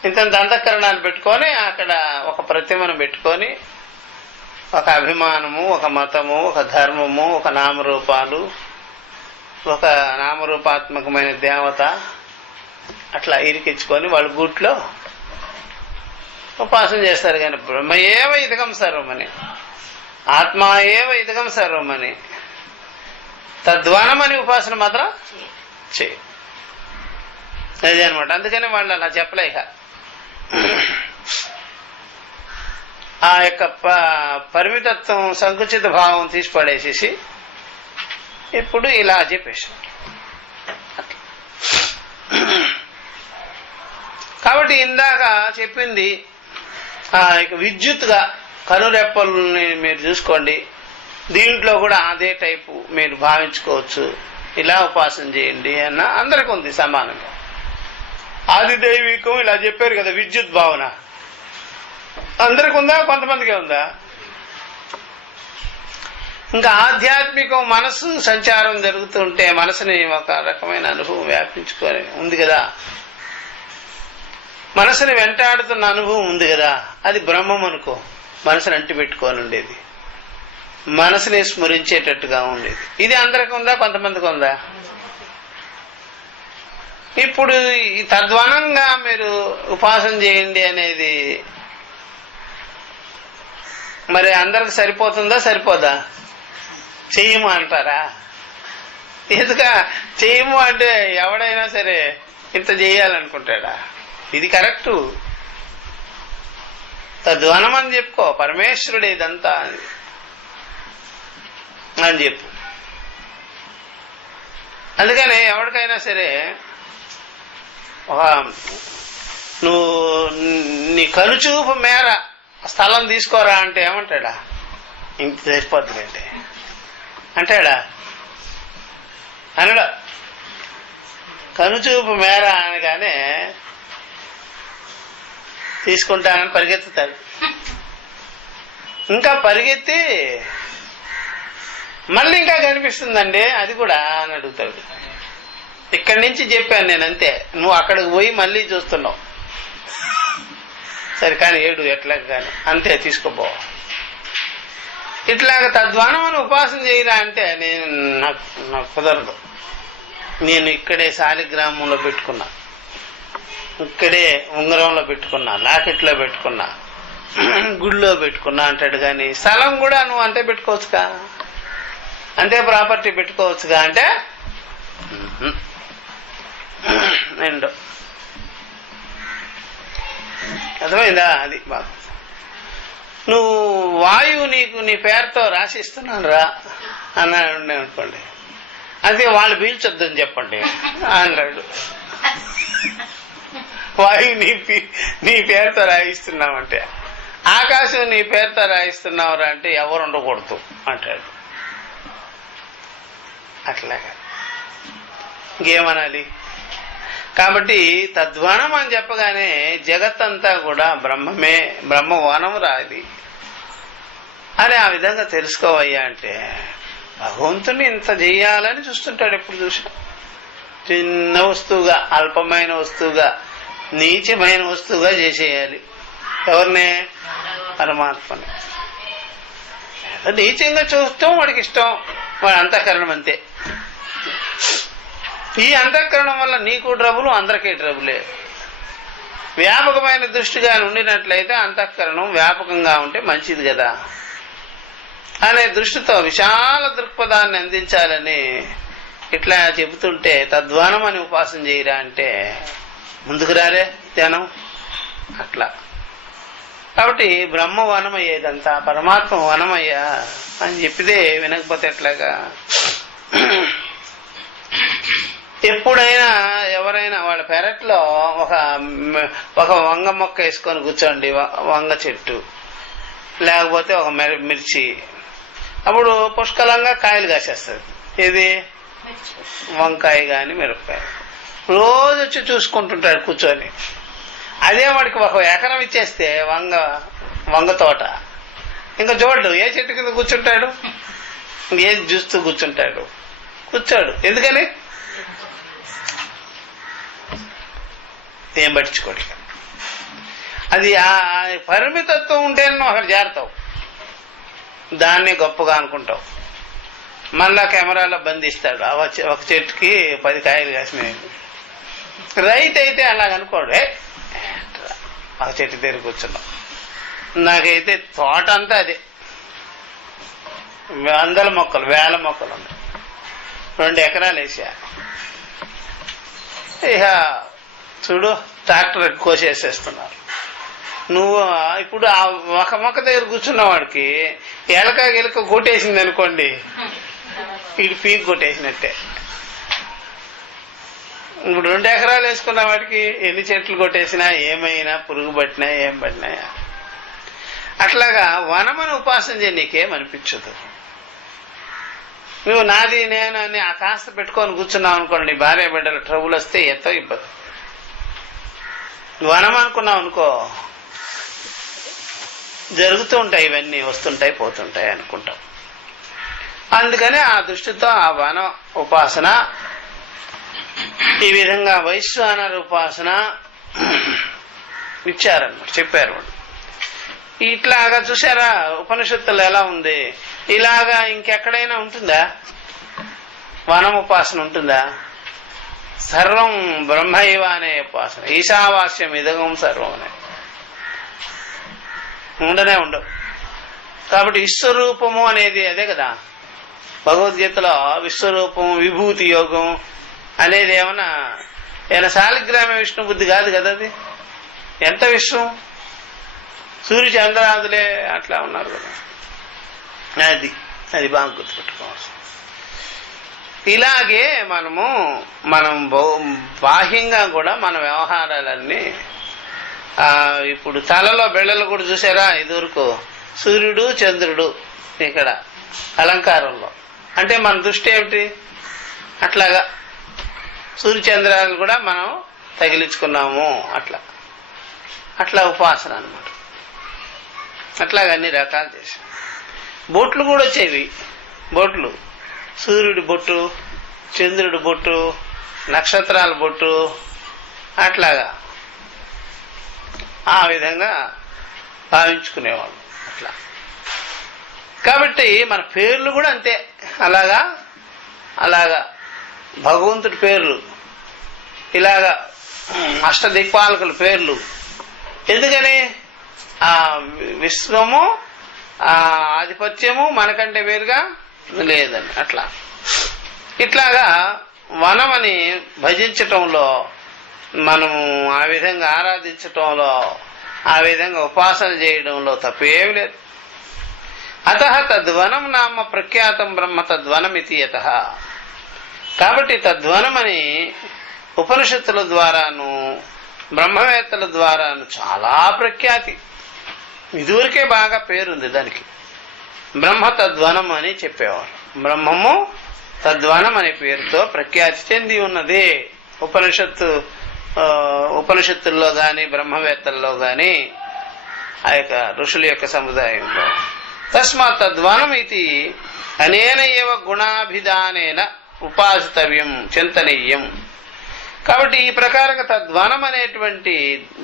ఇంతంత అంతఃకరణాన్ని పెట్టుకొని అక్కడ ఒక ప్రతిమను పెట్టుకొని ఒక అభిమానము, ఒక మతము, ఒక ధర్మము, ఒక నామరూపాలు, ఒక నామరూపాత్మకమైన దేవత అట్లా ఇరికించుకొని వాళ్ళ గూట్లో ఉపాసన చేస్తారు. కానీ బ్రహ్మ ఏవ ఇదగం సర్వమని, ఆత్మ ఏవ ఇదగం సర్వమని, తద్వనమని ఉపాసన మాత్రం చేయ. అదే అనమాట. అందుకని వాళ్ళు అలా చెప్పలేక ఆ యొక్క పరిమితత్వం, సంకుచిత భావం తీసి పడేసేసి ఇప్పుడు ఇలా చెప్పేసి. కాబట్టి ఇందాక చెప్పింది విద్యుత్గా కనురెప్పల్ని మీరు చూసుకోండి. దీంట్లో కూడా అదే టైపు మీరు భావించుకోవచ్చు. ఇలా ఉపాసన చేయండి అన్న అందరికి ఉంది సమానంగా. ఆది దైవికం ఇలా చెప్పారు కదా, విద్యుత్ భావన అందరికి ఉందా, కొంతమందికే ఉందా? ఇంకా ఆధ్యాత్మికం మనసు సంచారం జరుగుతుంటే మనసుని ఒక రకమైన అనుభవం వ్యాపించుకొని ఉంది కదా, మనసుని వెంటాడుతున్న అనుభవం ఉంది కదా, అది బ్రహ్మం అనుకో. మనసుని అంటి పెట్టుకొని ఉండేది, మనసుని స్మరించేటట్టుగా ఉండేది. ఇది అందరికి ఉందా, కొంతమందికి ఉందా? ఇప్పుడు ఈ తద్వనంగా మీరు ఉపాసన చేయండి అనేది మరి అందరికి సరిపోతుందా, సరిపోదా? చెయ్యము అంటారా? ఎందుక చేయము అంటే ఎవడైనా సరే ఇంత చేయాలనుకుంటాడా? ఇది కరెక్టు. తద్వనం అని చెప్పుకో, పరమేశ్వరుడు ఇదంతా అని చెప్పు. అందుకని ఎవరికైనా సరే నువ్వు నీ కనుచూపు మేర స్థలం తీసుకోరా అంటే ఏమంటాడా? ఇంత సరిపోతుందంటే అంటాడా? అనడా? కనుచూపు మేర అనగానే తీసుకుంటానని పరిగెత్తుతాడు. ఇంకా పరిగెత్తి మళ్ళీ ఇంకా కనిపిస్తుందండి అది కూడా అని అడుగుతాడు. ఇక్కడి నుంచి చెప్పాను నేను, అంతే. నువ్వు అక్కడికి పోయి మళ్ళీ చూస్తున్నావు. సరే కానీ ఏడు ఎట్లా కానీ అంతే, తీసుకోబో. ఇట్లాగ తద్వానమని ఉపాసన చేయరా అంటే నాకు కుదరదు. నేను ఇక్కడే శాలిగ్రామంలో పెట్టుకున్నా, ఇక్కడే ఉంగరంలో పెట్టుకున్నా, లాకెట్లో పెట్టుకున్నా, గుడిలో పెట్టుకున్నా అంటాడు. కానీ స్థలం కూడా నువ్వు అంతే పెట్టుకోవచ్చుగా, అంతే ప్రాపర్టీ పెట్టుకోవచ్చుగా అంటే రెండు. అర్థమైందా? అది బాగా. నువ్వు వాయువు నీకు నీ పేరుతో రాసిస్తున్నాను రా అన్నాడు అనుకోండి, అదే వాళ్ళు పీల్చొద్దని చెప్పండి అన్నాడు. వాయువు నీ పేరుతో రాయిస్తున్నావంటే, ఆకాశం నీ పేరుతో రాయిస్తున్నావురా అంటే ఎవరు ఉండకూడదు అంటాడు. అట్లాగా ఇంకేమనాలి? కాబట్టి తద్వనం అని చెప్పగానే జగత్తంతా కూడా బ్రహ్మమే, బ్రహ్మవనం రాది అని ఆ విధంగా తెలుసుకోవయ్యా అంటే భగవంతుని ఇంత చెయ్యాలని చూస్తుంటాడు. ఎప్పుడు చూసినా చిన్న వస్తువుగా, అల్పమైన వస్తువుగా, నీచమైన వస్తువుగా చేసేయాలి. ఎవరినే? పరమాత్మని. నీచంగా చూస్తాం వాడికి ఇష్టం, వాడి అంతఃకరణం అంతే. ఈ అంతఃకరణం వల్ల నీకు ట్రబులు, అందరికీ ట్రబులే. వ్యాపకమైన దృష్టిగా ఉండినట్లయితే అంతఃకరణం వ్యాపకంగా ఉంటే మంచిది కదా అనే దృష్టితో విశాల దృక్పథాన్ని అందించాలని ఇట్లా చెబుతుంటే తద్వానం అని ఉపాసన చేయరా అంటే ముందుకు రారే ధ్యానం. అట్లా కాబట్టి బ్రహ్మ వనమయ్యేదంతా పరమాత్మ వనమయ్యా అని చెప్పితే వినకపోతే ఎట్లాగా? ఎప్పుడైనా ఎవరైనా వాళ్ళ పెరట్లో ఒక వంగ మొక్క వేసుకొని కూర్చోండి, వంగ చెట్టు, లేకపోతే ఒక మిర్చి, అప్పుడు పుష్కలంగా కాయలు కాసేస్తుంది. ఇది వంకాయ గాని మిరపకాయ. రోజు వచ్చి చూసుకుంటుంటాడు కూర్చొని. అదే వాడికి ఒక ఎకరం ఇచ్చేస్తే వంగ తోట, ఇంకా చూడు ఏ చెట్టు కింద కూర్చుంటాడు, ఏది చూస్తూ కూర్చోడు. ఎందుకని? ఏం పట్టించుకోడు. అది ఆ పరిమితత్వం ఉంటేనే నువ్వు అక్కడ చేరతావు, దాన్ని గొప్పగా అనుకుంటావు. మళ్ళా కెమెరాలో బంధిస్తాడు, ఒక చెట్టుకి 10 కాయలు కాసినాయి. రైతు అయితే అలాగనుకోడు, ఒక చెట్టు దగ్గర కూర్చున్నాం. నాకైతే తోట అంతా అదే, వందల మొక్కలు, వేల మొక్కలు ఉన్నాయి. 2 ఎకరాలు వేసా. ఇక చూడు ట్రాక్టర్ కోసేసేస్తున్నారు. నువ్వు ఇప్పుడు ఆ ఒక మొక్క దగ్గర కూర్చున్న వాడికి ఎలక కొట్టేసింది అనుకోండి, ఇది పీక్ కొట్టేసినట్టే. ఇప్పుడు 2 ఎకరాలు వేసుకున్న వాడికి ఎన్ని చెట్లు కొట్టేసినా, ఏమైనా పురుగు పట్టినా, ఏం పట్టినాయా. అట్లాగా వనమని ఉపాసన చేయ నీకేమనిపించదు. నువ్వు నాది నేను అని ఆ కాస్త పెట్టుకొని కూర్చున్నావు అనుకోండి, భార్య బిడ్డలు ట్రబుల్ వస్తే ఎంతో ఇబ్బంది. వనం అనుకున్నావు అనుకో, జరుగుతూ ఉంటాయి, ఇవన్నీ వస్తుంటాయి పోతుంటాయి అనుకుంటాం. అందుకని ఆ దృష్టితో ఆ వన ఉపాసన, ఈ విధంగా వైశ్వానర ఉపాసన ఇచ్చారన్నమాట, చెప్పారు. ఇట్లాగా చూసారా ఉపనిషత్తులు ఎలా ఉంది? ఇలాగా ఇంకెక్కడైనా ఉంటుందా వనం ఉపాసన? ఉంటుందా? సర్వం బ్రహ్మైవ అనే ఉపాసన, ఈశావాస్యం ఇదగం సర్వం అనే ఉండవు. కాబట్టి ఈశ్వరూపము అనేది అదే కదా, భగవద్గీతలో విశ్వరూపం విభూతి యోగం అనేది ఏమైనా శాలిగ్రామ విష్ణు బుద్ధి కాదు కదా. అది ఎంత విశ్వం, సూర్య చంద్రాదులే అట్లా ఉన్నారు కదా. అది బాగా గుర్తుపెట్టుకోవచ్చు. ఇలాగే మనం బాహ్యంగా కూడా మన వ్యవహారాలన్నీ ఇప్పుడు తలలో బెళ్ళలు కూడా చూసారా, ఇదివరకు సూర్యుడు చంద్రుడు ఇక్కడ అలంకారంలో, అంటే మన దృష్టి ఏమిటి, అట్లాగా సూర్యచంద్రాలు కూడా మనం తగిలించుకున్నాము. అట్లా ఉపాసన అన్నమాట. అట్లాగా అన్ని రకాలు చేసాం. బొట్లు కూడా వచ్చేవి, బొట్లు, సూర్యుడి బొట్టు, చంద్రుడి బొట్టు, నక్షత్రాల బొట్టు, అట్లాగా ఆ విధంగా భావించుకునేవాళ్ళు. అట్లా కాబట్టి మన పేర్లు కూడా అంతే. అలాగా భగవంతుడి పేర్లు, ఇలాగా అష్టదిక్పాలకుల పేర్లు. ఎందుకని ఆ విశ్వము ఆ ఆధిపత్యము మనకంటే వేరుగా లేదని. ఇట్లాగా వనమని భజించటంలో, మనము ఆ విధంగా ఆరాధించటంలో, ఆ విధంగా ఉపాసన చేయడంలో తప్పేమి లేదు. అత తద్వనం నామ ప్రఖ్యాతం బ్రహ్మ తద్వనమితి యత. కాబట్టి తద్వనమని ఉపనిషత్తుల ద్వారాను బ్రహ్మవేత్తల ద్వారాను చాలా ప్రఖ్యాతి. ఇదివరకే బాగా పేరుంది దానికి. బ్రహ్మ తద్వనం అని చెప్పేవారు. బ్రహ్మము తద్వనం అనే పేరుతో ప్రఖ్యాతి చెంది ఉన్నది ఉపనిషత్తుల్లో గాని బ్రహ్మవేత్తల్లో గాని ఆ యొక్క ఋషుల యొక్క సముదాయంలో. తస్మాత్ తద్వనం ఇది అనేన ఏవ గుణాభిధానేన ఉపాసితవ్యం చింతనీయం. కాబట్టి ఈ ప్రకారంగా తద్వనం అనేటువంటి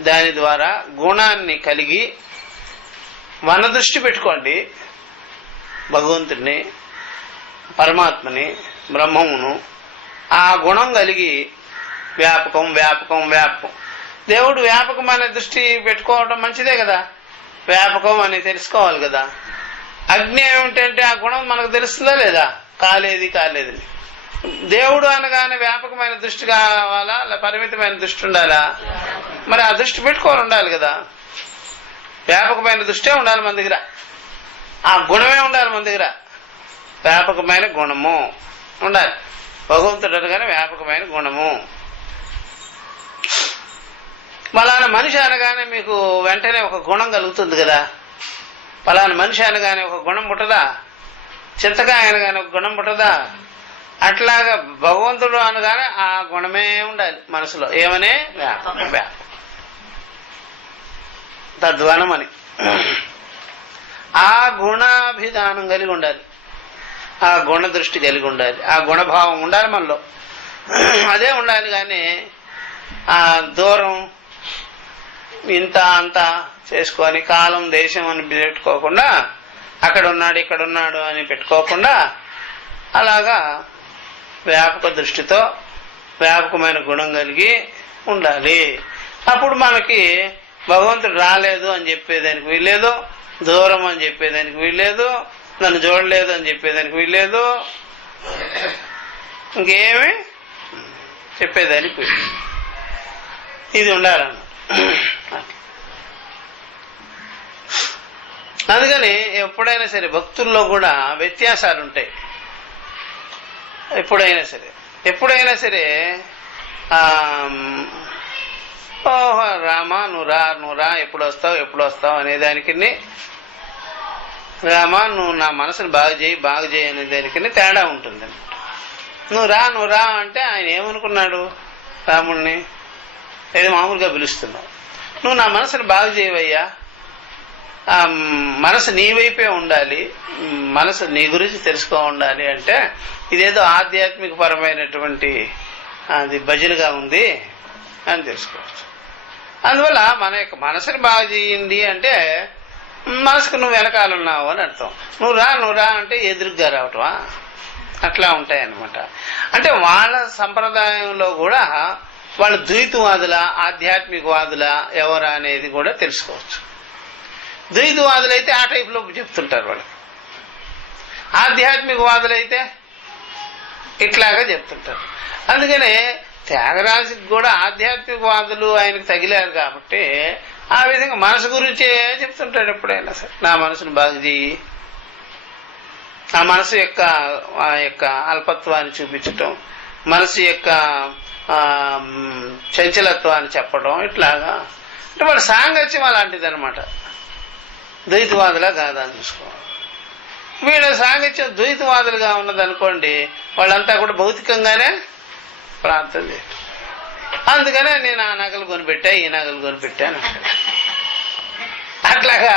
దాని ద్వారా గుణాన్ని కలిగి వనదృష్టి పెట్టుకోండి. భగవంతుడిని, పరమాత్మని, బ్రహ్మమును ఆ గుణం కలిగి వ్యాపకం వ్యాపకం వ్యాపకం. దేవుడు వ్యాపకం అనే దృష్టి పెట్టుకోవడం మంచిదే కదా. వ్యాపకం అని తెలుసుకోవాలి కదా. అగ్ని ఏమిటంటే ఆ గుణం మనకు తెలుస్తుందా లేదా, కాలేదని. దేవుడు అనగానే వ్యాపకమైన దృష్టి కావాలా, పరిమితమైన దృష్టి ఉండాలా? మరి ఆ దృష్టి పెట్టుకోవాలి ఉండాలి కదా. వ్యాపకమైన దృష్టే ఉండాలి మన దగ్గర, ఆ గుణమే ఉండాలి మన దగ్గర. వ్యాపకమైన గుణము ఉండాలి. భగవంతుడు అనగానే వ్యాపకమైన గుణము. పలానా మనిషి అనగానే మీకు వెంటనే ఒక గుణం కలుగుతుంది కదా. పలానా మనిషి అనగానే ఒక గుణం పుట్టదా? చింతకాయ అనగానే ఒక గుణం పుట్టదా? అట్లాగా భగవంతుడు అనగానే ఆ గుణమే ఉండాలి మనసులో. ఏమనే వ్యాపకం, తద్వనమని ఆ గుణాభిధానం కలిగి ఉండాలి, ఆ గుణ దృష్టి కలిగి ఉండాలి, ఆ గుణభావం ఉండాలి మనలో. అదే ఉండాలి. కానీ ఆ దూరం ఇంత అంతా చేసుకొని కాలం దేశం అని పెట్టుకోకుండా, అక్కడ ఉన్నాడు ఇక్కడ ఉన్నాడు అని పెట్టుకోకుండా, అలాగా వ్యాపక దృష్టితో వ్యాపకమైన గుణం కలిగి ఉండాలి. అప్పుడు మనకి భగవంతుడు రాలేదు అని చెప్పేదానికి వీల్లేదు, దూరం అని చెప్పేదానికి వీల్లేదు, నన్ను చూడలేదు అని చెప్పేదానికి వీల్లేదు, ఇంకేమి చెప్పేదానికి వీల్లేదు. ఇది ఉండాలన్న. అందుకని ఎప్పుడైనా సరే భక్తుల్లో కూడా వ్యత్యాసాలు ఉంటాయి. ఎప్పుడైనా సరే ఓహో రామా నువ్వు రా ఎప్పుడు వస్తావు అనేదానికి, రామా నువ్వు నా మనసును బాగు చేయి అనేదానికి తేడా ఉంటుంది. నువ్వు రా అంటే ఆయన ఏమనుకున్నాడు? రాముణ్ణి ఏదో మామూలుగా పిలుస్తున్నావు. నువ్వు నా మనసును బాగు చేయవయ్యా, మనసు నీ వైపే ఉండాలి, మనసు నీ గురించి తెలుసుకో ఉండాలి అంటే ఇదేదో ఆధ్యాత్మిక పరమైనటువంటి అది భజనగా ఉంది అని తెలుసుకోవచ్చు. అందువల్ల మన యొక్క మనసుని బాగు చేయండి అంటే మనసుకు నువ్వు వెనకాలన్నావు అని అర్థం. నువ్వు రా అంటే ఎదురుగ్గా రావటమా? అట్లా ఉంటాయన్నమాట. అంటే వాళ్ళ సంప్రదాయంలో కూడా వాళ్ళు ద్వైతవాదుల ఆధ్యాత్మికవాదుల ఎవరా అనేది కూడా తెలుసుకోవచ్చు. ద్వైతవాదులు అయితే ఆ టైపులో చెప్తుంటారు వాళ్ళు. ఆధ్యాత్మికవాదులైతే ఇట్లాగా చెప్తుంటారు. అందుకనే త్యాగరాజుకి కూడా ఆధ్యాత్మికవాదులు ఆయనకు తగిలారు కాబట్టి ఆ విధంగా మనసు గురించే చెప్తుంటాడు ఎప్పుడైనా సరే. నా మనసును బాగు చెయ్యి, ఆ మనసు యొక్క అల్పత్వాన్ని చూపించటం, మనసు యొక్క చంచలత్వాన్ని చెప్పడం, ఇట్లాగా. అంటే వాళ్ళ సాంగత్యం అలాంటిది అనమాట. ద్వైతవాదులా కాదా చూసుకోవాలి. వీళ్ళ సాంగత్యం ద్వైతవాదులుగా ఉన్నదనుకోండి, వాళ్ళంతా కూడా భౌతికంగానే ప్రార్థన చేయటం. అందుకనే నేను ఆ నగలు కొనిపెట్టా, ఈ నగలు కొనిపెట్టాను. అట్లాగా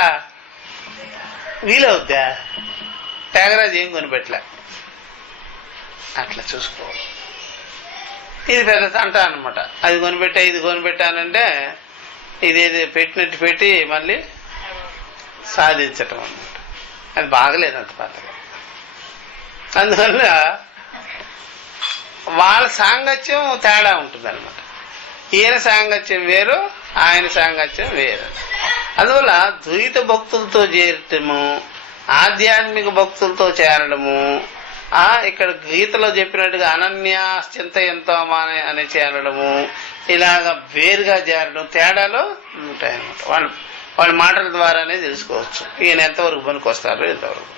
వీలవుద్దా? త్యాగరాజు ఏం కొనిపెట్టలే. అట్లా చూసుకోవాలి. ఇది పెద్ద తంట అనమాట. అది కొనిపెట్టా, ఇది కొనిపెట్టానంటే ఇదేది పెట్టినట్టు పెట్టి మళ్ళీ సాధించటం అన్నమాట. అది బాగలేదు అంత పాత్ర. అందువల్ల వాళ్ళ సాంగత్యం తేడా ఉంటుంది అనమాట. ఈయన సాంగత్యం వేరు, ఆయన సాంగత్యం వేరు. అందువల్ల ద్వైత భక్తులతో చేరటము, ఆధ్యాత్మిక భక్తులతో చేరడము, ఇక్కడ గీతలో చెప్పినట్టుగా అనన్యాశ్చింతయంతో అని చేరడము, ఇలాగ వేరుగా చేరడం తేడాలు ఉంటాయన్నమాట. వాళ్ళ మాటల ద్వారానే తెలుసుకోవచ్చు ఈయన ఎంతవరకు పనికొస్తారు, ఎంతవరకు.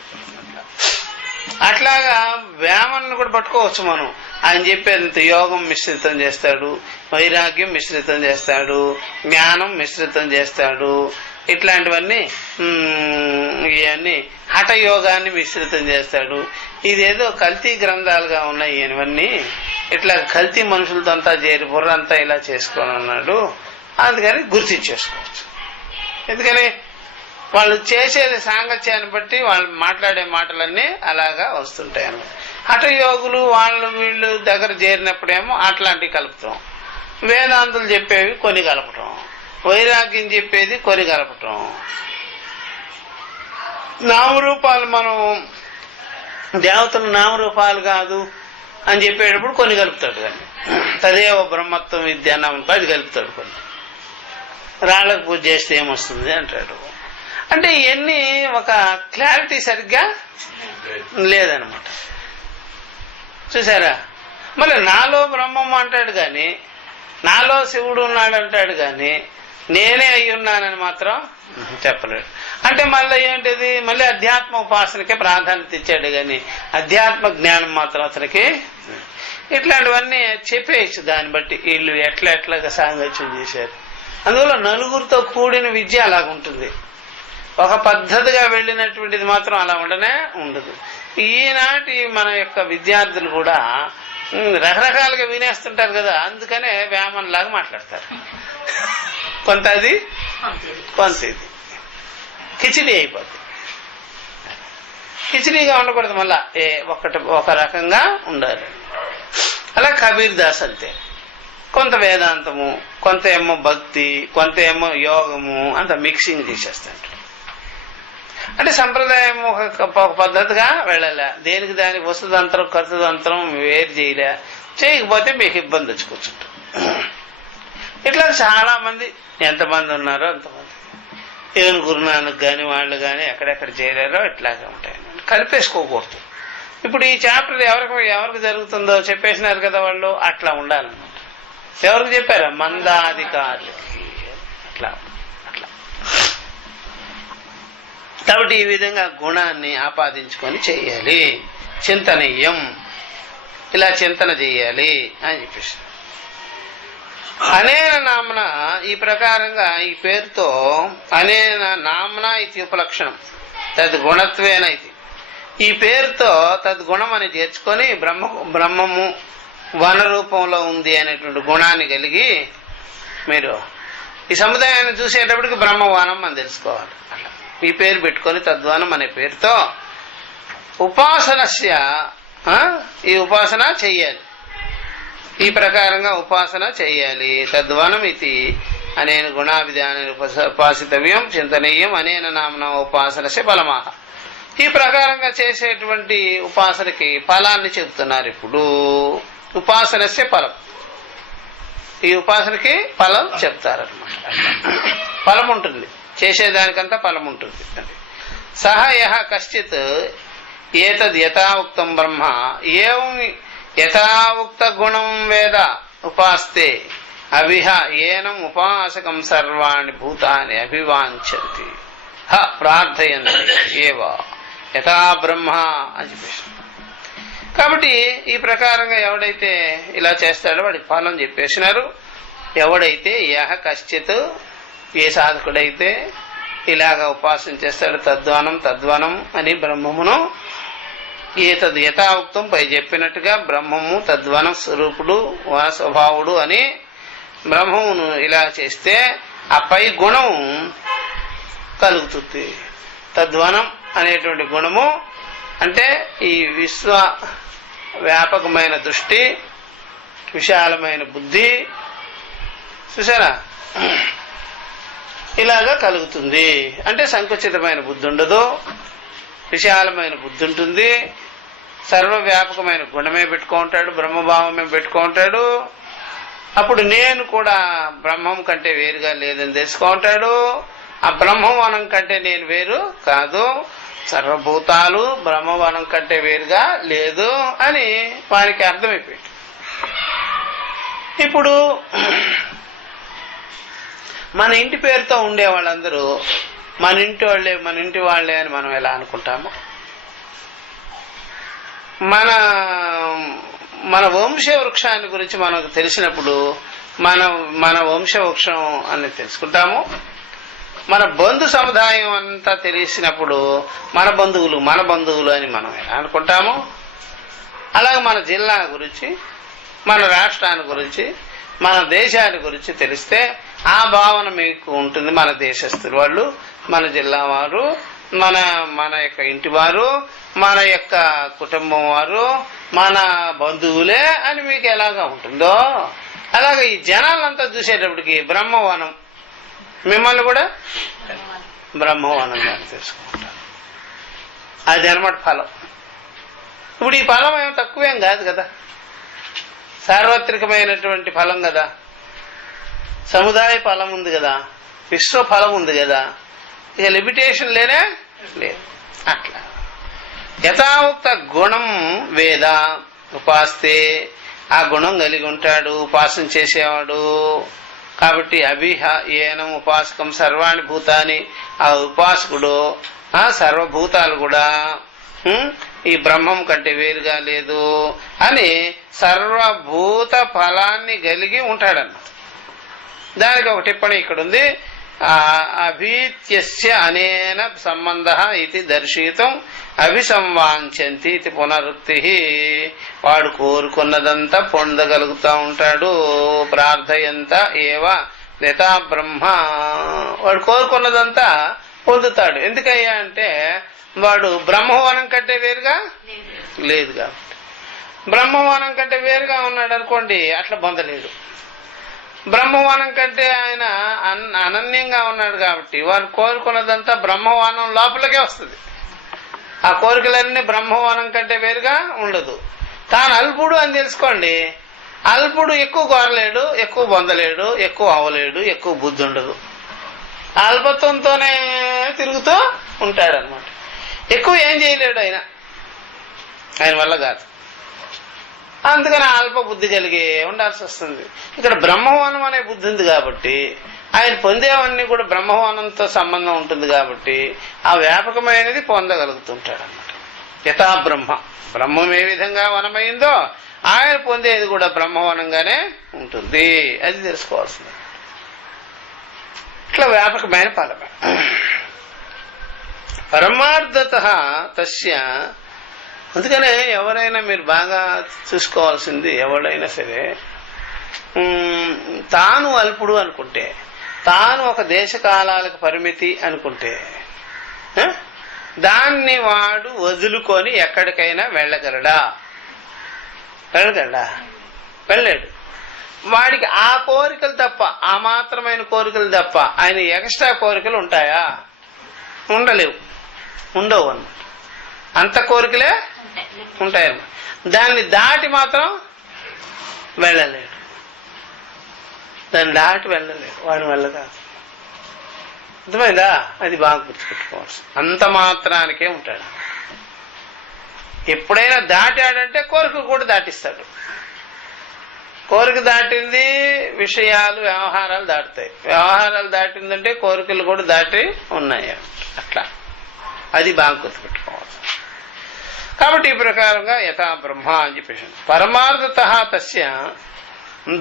అట్లాగా వేమన్ని కూడా పట్టుకోవచ్చు మనం. ఆయన చెప్పేంత యోగం మిశ్రితం చేస్తాడు, వైరాగ్యం మిశ్రితం చేస్తాడు, జ్ఞానం మిశ్రితం చేస్తాడు, ఇట్లాంటివన్నీ ఇవన్నీ హఠయోగాన్ని మిశ్రితం చేస్తాడు. ఇదేదో కల్తీ గ్రంథాలుగా ఉన్నాయి ఇవన్నీ. ఇట్లా కల్తీ మనుషులతో అంతా చేరి బుర్రంతా ఇలా చేసుకొని అన్నాడు. అందుకని గుర్తించేసుకోవచ్చు. ఎందుకని వాళ్ళు చేసేది సాంగత్యాన్ని బట్టి వాళ్ళు మాట్లాడే మాటలన్నీ అలాగా వస్తుంటాయి అన్నమాట. హఠయోగులు వాళ్ళు వీళ్ళు దగ్గర చేరినప్పుడేమో అట్లాంటివి కలుపుతాం, వేదాంతులు చెప్పేవి కొన్ని కలపటం, వైరాగ్యం చెప్పేది కొన్ని కలపటం, నామరూపాలు మనం దేవతలు నామరూపాలు కాదు అని చెప్పేటప్పుడు కొన్ని కలుపుతాడు. కానీ తదేవ బ్రహ్మత్వం విద్య అన్నామనుకో అది కలుపుతాడు. కొన్ని రాళ్ళకు పూజ చేస్తే ఏమొస్తుంది అంటాడు. అంటే ఇవన్నీ ఒక క్లారిటీ సరిగ్గా లేదనమాట. చూసారా? మళ్ళీ నాలో బ్రహ్మం అంటాడు కానీ, నాలో శివుడు ఉన్నాడు అంటాడు కానీ, నేనే అయి ఉన్నానని మాత్రం చెప్పలేడు. అంటే మళ్ళీ ఏంటిది, మళ్ళీ అధ్యాత్మ ఉపాసనకే ప్రాధాన్యత ఇచ్చాడు కానీ అధ్యాత్మ జ్ఞానం మాత్రం అతనికి. ఇట్లాంటివన్నీ చెప్పేయచ్చు. దాన్ని బట్టి వీళ్ళు ఎట్లాగా సాంగత్యం చేశారు. అందువల్ల నలుగురితో కూడిన విద్య అలాగుంటుంది. ఒక పద్ధతిగా వెళ్ళినటువంటిది మాత్రం అలా ఉండనే ఉండదు. ఈనాటి మన యొక్క విద్యార్థులు కూడా రకరకాలుగా వినేస్తుంటారు కదా, అందుకనే వేమన్లాగా మాట్లాడతారు. కొంత అది, కొంత ఇది, కిచిడి అయిపోద్ది. కిచిడిగా ఉండకూడదు, మళ్ళా ఒక రకంగా ఉండాలి. అలా కబీర్ దాస్ అంతే. కొంత వేదాంతము, కొంత ఏమో భక్తి, కొంత ఏమో యోగము, అంత మిక్సింగ్ చేసేస్తాడు. అంటే సంప్రదాయం ఒక పద్ధతిగా వెళ్ళాల. దేనికి దానికి వస్తుదంతరం ఖర్చుదంతరం వేరు చేయకపోతే మీకు ఇబ్బంది వచ్చుకోవచ్చు. ఇట్లా చాలా మంది, ఎంతమంది ఉన్నారో అంతమంది, ఈవెన్ గురునానక్ కానీ వాళ్ళు కానీ ఎక్కడెక్కడ చేరారో ఇట్లాగే ఉంటాయి. కలిపేసుకోకూడదు. ఇప్పుడు ఈ చాప్టర్ ఎవరికి జరుగుతుందో చెప్పేసినారు కదా వాళ్ళు, అట్లా ఉండాలన్నమాట. ఎవరికి చెప్పారా? మందాధికారులకి. అట్లా కాబట్టి ఈ విధంగా గుణాన్ని ఆపాదించుకొని చేయాలి. చింతనీయం, ఇలా చింతన చేయాలి అని చెప్పేసి. అనేన నామన, ఈ ప్రకారంగా ఈ పేరుతో అనేన నామన ఇది ఉపలక్షణం తద్గుణత్వేన ఇది, ఈ పేరుతో తద్గుణం అని చేర్చుకొని బ్రహ్మము వన రూపంలో ఉంది అనేటువంటి గుణాన్ని కలిగి మీరు ఈ సముదాయాన్ని చూసేటప్పటికి బ్రహ్మవనం అని తెలుసుకోవాలి. అట్లా ఈ పేరు పెట్టుకొని తద్వనం అనే పేరుతో ఉపాసనస్య, ఈ ఉపాసన చెయ్యాలి. ఈ ప్రకారంగా ఉపాసన చెయ్యాలి. తద్వనం ఇది అనేన గుణాభిధానాన్ని ఉపాసితవ్యం చింతనీయం అనేన నామన ఉపాసనస్య ఫలమాహ. ఈ ప్రకారంగా చేసేటువంటి ఉపాసనకి ఫలాన్ని చెబుతున్నారు. ఇప్పుడు ఉపాసనస్య ఫలం, ఈ ఉపాసనకి ఫలం చెప్తారన్నమాట. ఫలం ఉంటుంది, చేసేదానికంతా ఫలం ఉంటుంది. సహ యః కశ్చిత్ ఏతద్ యథా ఉక్తం బ్రహ్మ ఏం యథా ఉక్త గుణం వేద ఉపాస్తే అవిహ ఏనం ఉపాసకం సర్వాణి భూతాని అభివాంఛంతి ప్రార్థయంతి ఏవ యథా బ్రహ్మ అని చెప్పేసి. కాబట్టి ఈ ప్రకారంగా ఎవడైతే ఇలా చేస్తాడో వాడికి ఫలం చెప్పేసినారు. ఎవడైతే యహ కశ్చిత్ ఏ సాధకుడైతే ఇలాగ ఉపాసన చేస్తాడు తద్వనం అని బ్రహ్మమును ఏతద్ యథావుక్తం పై చెప్పినట్టుగా బ్రహ్మము తద్వన స్వరూపుడు వన స్వభావుడు అని బ్రహ్మమును ఇలా చేస్తే ఆ పై గుణం కలుగుతుంది. తద్వనం అనేటువంటి గుణము అంటే ఈ విశ్వ వ్యాపకమైన దృష్టి, విశాలమైన బుద్ధి, చూసారా, ఇలాగా కలుగుతుంది. అంటే సంకుచితమైన బుద్ధి ఉండదు, విశాలమైన బుద్ధి ఉంటుంది, సర్వవ్యాపకమైన గుణమే పెట్టుకుంటాడు, బ్రహ్మభావమే పెట్టుకుంటాడు. అప్పుడు నేను కూడా బ్రహ్మం కంటే వేరుగా లేదని తెలుసుకుంటాడు. ఆ బ్రహ్మవనం కంటే నేను వేరు కాదు, సర్వభూతాలు బ్రహ్మవనం కంటే వేరుగా లేదు అని వారికి అర్థమైపోయింది. ఇప్పుడు మన ఇంటి పేరుతో ఉండే వాళ్ళందరూ మన ఇంటి వాళ్ళే అని మనం ఎలా అనుకుంటాము? మన వంశ వృక్షాన్ని గురించి మనకు తెలిసినప్పుడు మన వంశ వృక్షం అని తెలుసుకుంటాము. మన బంధు సముదాయం అంతా తెలిసినప్పుడు మన బంధువులు అని మనం ఎలా అనుకుంటాము? అలాగే మన జిల్లా గురించి, మన రాష్ట్రాన్ని గురించి, మన దేశాన్ని గురించి తెలిస్తే ఆ భావన మీకు ఉంటుంది. మన దేశస్తులు వాళ్ళు, మన జిల్లా వారు, మన యొక్క ఇంటి వారు, మన యొక్క కుటుంబం వారు, మన బంధువులే అని మీకు ఎలాగా ఉంటుందో అలాగే ఈ జనాలంతా చూసేటప్పటికి బ్రహ్మవనం మిమ్మల్ని కూడా బ్రహ్మవనంగా తెలుసుకుంటారు. అది అనమాట ఫలం. ఇప్పుడు ఈ ఫలం ఏమో తక్కువేం కాదు కదా, సార్వత్రికమైనటువంటి ఫలం కదా, సముదాయ ఫలం ఉంది కదా, విశ్వ ఫలం ఉంది కదా, ఇక లిమిటేషన్ లేనే లేదు. అట్లా యథావుక్త గుణం వేద ఉపాస్తే ఆ గుణం కలిగి ఉంటాడు ఉపాసన చేసేవాడు. కాబట్టి అభిహ ఏనం ఉపాసకం సర్వాణి భూతాని, ఆ ఉపాసకుడు ఆ సర్వభూతాలు కూడా ఈ బ్రహ్మం కంటే వేరుగా లేదు అని సర్వభూత ఫలాన్ని కలిగి ఉంటాడన్నమాట. దానికి ఒక టిప్పణి ఇక్కడ ఉంది. అభీత్యస్య అనేన సంబంధ ఇది దర్శితం అభిసంవాంఛంతి ఇది పునరుక్తి. వాడు కోరుకున్నదంతా పొందగలుగుతా ఉంటాడు. ప్రార్థయంత ఏవ యథా బ్రహ్మ, వాడు కోరుకున్నదంతా పొందుతాడు. ఎందుకయ్యా అంటే వాడు బ్రహ్మవనం కంటే వేరుగా లేదు కాబట్టి. బ్రహ్మవనం కంటే వేరుగా ఉన్నాడు అనుకోండి, అట్లా పొందలేడు. బ్రహ్మవనం కంటే ఆయన అనన్యంగా ఉన్నాడు కాబట్టి వారు కోరుకున్నదంతా బ్రహ్మవనం లోపలికే వస్తుంది. ఆ కోరికలన్నీ బ్రహ్మవనం కంటే వేరుగా ఉండదు. తాను అల్పుడు అని తెలుసుకోండి. అల్పుడు ఎక్కువ కోరలేడు, ఎక్కువ పొందలేడు, ఎక్కువ అవ్వలేడు, ఎక్కువ బుద్ధి ఉండదు. అల్పత్వంతోనే తిరుగుతూ ఉంటాడనమాట. ఎక్కువ ఏం చేయలేడు ఆయన వల్ల కాదు. అందుకని అల్ప బుద్ధి కలిగి ఉండాల్సి వస్తుంది. ఇక్కడ బ్రహ్మవనం అనే బుద్ధి ఉంది కాబట్టి ఆయన పొందేవన్నీ కూడా బ్రహ్మవనంతో సంబంధం ఉంటుంది కాబట్టి ఆ వ్యాపకమైనది పొందగలుగుతుంటాడు అన్నమాట. యథా బ్రహ్మ, బ్రహ్మం ఏ విధంగా వనమైందో ఆయన పొందేది కూడా బ్రహ్మవనంగానే ఉంటుంది. అది తెలుసుకోవాల్సింది. ఇట్లా వ్యాపకమైన ఫలమే. పరమార్థత తస్య. అందుకనే ఎవరైనా మీరు బాగా చూసుకోవాల్సింది, ఎవడైనా సరే తాను అల్పుడు అనుకుంటే, తాను ఒక దేశకాలాలకు పరిమితి అనుకుంటే దాన్ని వాడు వదులుకొని ఎక్కడికైనా వెళ్ళగలడా? వెళ్ళాడు. వాడికి ఆ కోరికలు తప్ప, ఆ మాత్రమైన కోరికలు తప్ప ఆయన ఎక్స్ట్రా కోరికలు ఉంటాయా? ఉండవు అన్నమాట. అంత కోరికలే ఉంటాయన్నమాట. దాన్ని దాటి మాత్రం వెళ్ళలేడు. వాడి వల్ల కాదు. అర్థమైందా? అది బాగా గుర్తుపెట్టుకోవచ్చు. అంత మాత్రానికే ఉంటాడు. ఎప్పుడైనా దాటాడంటే కోరిక కూడా దాటిస్తాడు. కోరిక దాటింది విషయాలు వ్యవహారాలు దాటుతాయి, వ్యవహారాలు దాటిందంటే కోరికలు కూడా దాటి ఉన్నాయి. అట్లా అది బాగా గుర్తుపెట్టుకోవాలి. కాబట్టి ఈ ప్రకారంగా యథా బ్రహ్మ అని చెప్పేసి పరమార్థతః తస్య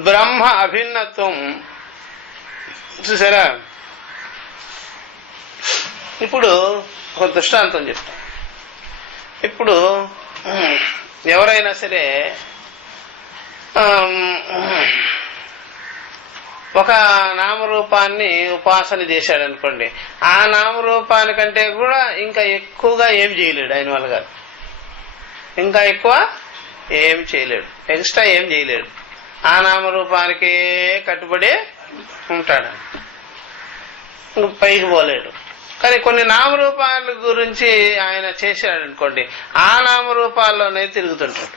బ్రహ్మ అభిన్నత్వం. చూసారా, ఇప్పుడు ఒక దృష్టాంతం చెప్తాం. ఇప్పుడు ఎవరైనా సరే ఒక నామరూపాన్ని ఉపాసన చేశాడు అనుకోండి, ఆ నామరూపానికంటే కూడా ఇంకా ఎక్కువగా ఏం చేయలేడు ఆయన వల్ల కాదు, ఇంకా ఎక్కువ ఏం చేయలేడు, ఎక్స్ట్రా ఏం చేయలేడు. ఆ నామరూపానికే కట్టుబడి ఉంటాడు, పైకి పోలేడు. కానీ కొన్ని నామరూపాల గురించి ఆయన చేశాడు అనుకోండి, ఆ నామరూపాల్లోనే తిరుగుతుంటాడు,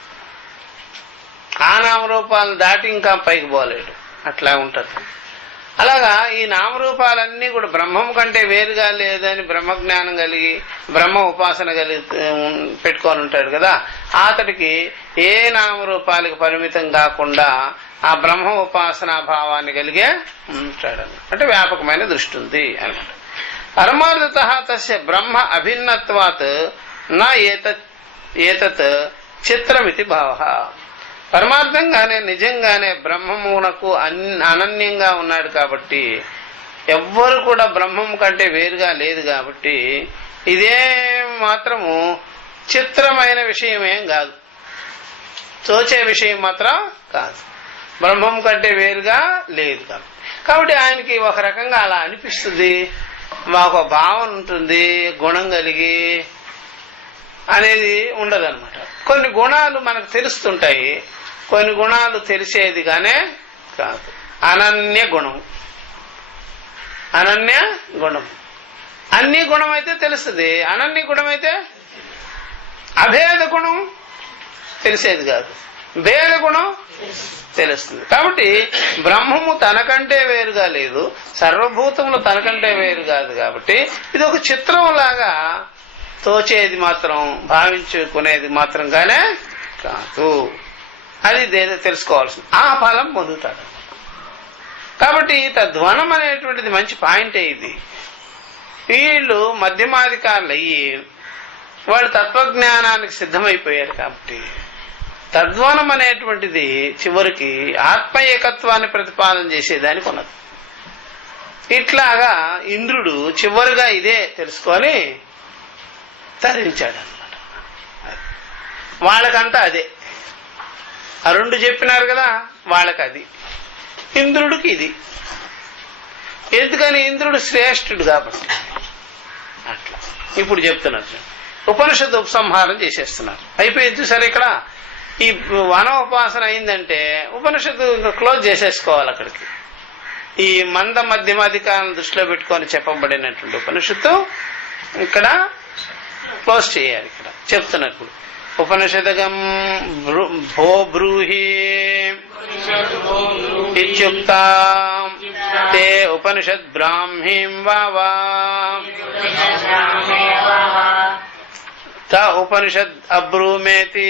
ఆ నామరూపాలను దాటి ఇంకా పైకి పోలేడు. అట్లా ఉంటుంది. అలాగా ఈ నామరూపాలన్నీ కూడా బ్రహ్మం కంటే వేరుగా లేదని బ్రహ్మజ్ఞానం కలిగి బ్రహ్మ ఉపాసన కలిగి పెట్టుకొని ఉంటాడు కదా, అతడికి ఏ నామరూపాలకు పరిమితం కాకుండా ఆ బ్రహ్మ ఉపాసనా భావాన్ని కలిగే ఉంటాడు. అంటే వ్యాపకమైన దృష్టి ఉంది అన్నమాట. పరమార్థతః తస్య బ్రహ్మ అభిన్నత్వాత్ నా ఏతత్ చిత్రమితి భావః. పరమార్థంగానే నిజంగానే బ్రహ్మమునకు అనన్యంగా ఉన్నాడు కాబట్టి, ఎవ్వరు కూడా బ్రహ్మం కంటే వేరుగా లేదు కాబట్టి ఇదే మాత్రము చిత్రమైన విషయమేం కాదు, తోచే విషయం మాత్రం కాదు, బ్రహ్మం కంటే వేరుగా లేదు కాబట్టి ఆయనకి ఒక రకంగా అలా అనిపిస్తుంది, మాకు భావన ఉంటుంది, గుణం కలిగి అనేది ఉండదన్నమాట. కొన్ని గుణాలు మనకు తెలుస్తుంటాయి, కొన్ని గుణాలు తెలిసేది గానే కాదు. అనన్య గుణం, అనన్య గుణం. అన్ని గుణం అయితే తెలుస్తుంది, అనన్య గుణం అయితే అభేద గుణం తెలిసేది కాదు, భేద గుణం తెలుస్తుంది. కాబట్టి బ్రహ్మము తనకంటే వేరుగా లేదు, సర్వభూతములు తనకంటే వేరు కాదు. కాబట్టి ఇది ఒక చిత్రం లాగా తోచేది మాత్రం, భావించుకునేది మాత్రంగానే కాదు. అది తెలుసుకోవాల్సింది. ఆ ఫలం పొందుతాడు. కాబట్టి తద్వనం అనేటువంటిది మంచి పాయింటే ఇది. వీళ్ళు మధ్యమాధికారులు అయ్యి వాళ్ళు తత్వజ్ఞానానికి సిద్ధమైపోయారు కాబట్టి తద్వనం అనేటువంటిది చివరికి ఆత్మ ఏకత్వాన్ని ప్రతిపాదన చేసేదానికి ఉన్నది. ఇట్లాగా ఇంద్రుడు చివరిగా ఇదే తెలుసుకొని తరించాడు అన్నమాట. వాళ్ళకంతా అదే, ఆ రెండు చెప్పినారు కదా, వాళ్ళకి అది, ఇంద్రుడికి ఇది. ఎందుకని? ఇంద్రుడు శ్రేష్ఠుడు కాబట్టి. అట్లా ఇప్పుడు చెప్తున్నారు, ఉపనిషత్తు ఉపసంహారం చేసేస్తున్నారు. అయిపోయింది. సరే, ఇక్కడ ఈ వన ఉపాసన అయిందంటే ఉపనిషత్తు ఇంకా క్లోజ్ చేసేసుకోవాలి. అక్కడికి ఈ మంద మధ్యమాధికారాలను దృష్టిలో పెట్టుకొని చెప్పబడినటువంటి ఉపనిషత్తు ఇక్కడ క్లోజ్ చేయాలి. ఇక్కడ చెప్తున్నారు ఇప్పుడు ఉపనిషదగం భో బ్రూహి ఇత్యుక్త తే ఉపనిషద్ బ్రాహ్మీం వావా తా ఉపనిషద్ అబ్రూమేతి.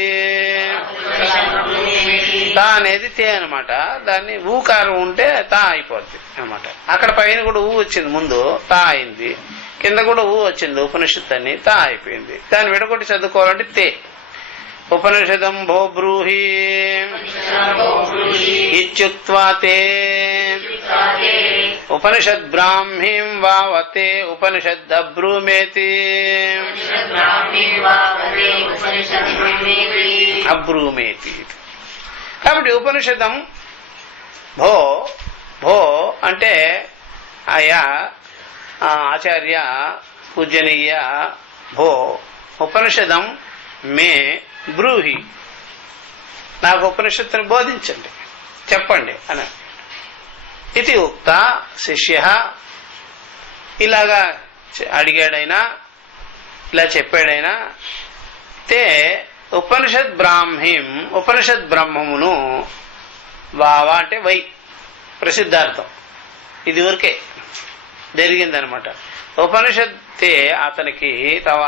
తా అనేది తే అనమాట, దాన్ని ఊకారం ఉంటే తా అయిపోద్ది అనమాట. అక్కడ పైన కూడా ఊ వచ్చింది, ముందు తా అయింది, కింద కూడా ఊ వచ్చింది, ఉపనిషత్ అని తా అయిపోయింది. దాన్ని విడగొట్టి చదువుకోవాలంటే తే. ఉపనిషదం భో బ్రూహి ఇత్యుక్త్వా తే ఉపనిషద్ బ్రాహ్మీం వావతే ఉపనిషద్ అబ్రూమేతి. అబ్రూమేతి. కాబట్టి ఉపనిషదం భో, భో అంటే ఆయా ఆచార్య పూజనీయ భో ఉపనిషదం మే బ్రూహి, నాకు ఉపనిషత్తుని బోధించండి, చెప్పండి అని. ఇది ఉక్త శిష్య, ఇలాగా అడిగాడైనా, ఇలా చెప్పాడైనా. తే ఉపనిషద్ బ్రాహ్మీం, ఉపనిషద్ బ్రహ్మమును వావా అంటే వై ప్రసిద్ధార్థం, ఇది వరకే జరిగిందనమాట. ఉపనిషత్తే అతనికి తవ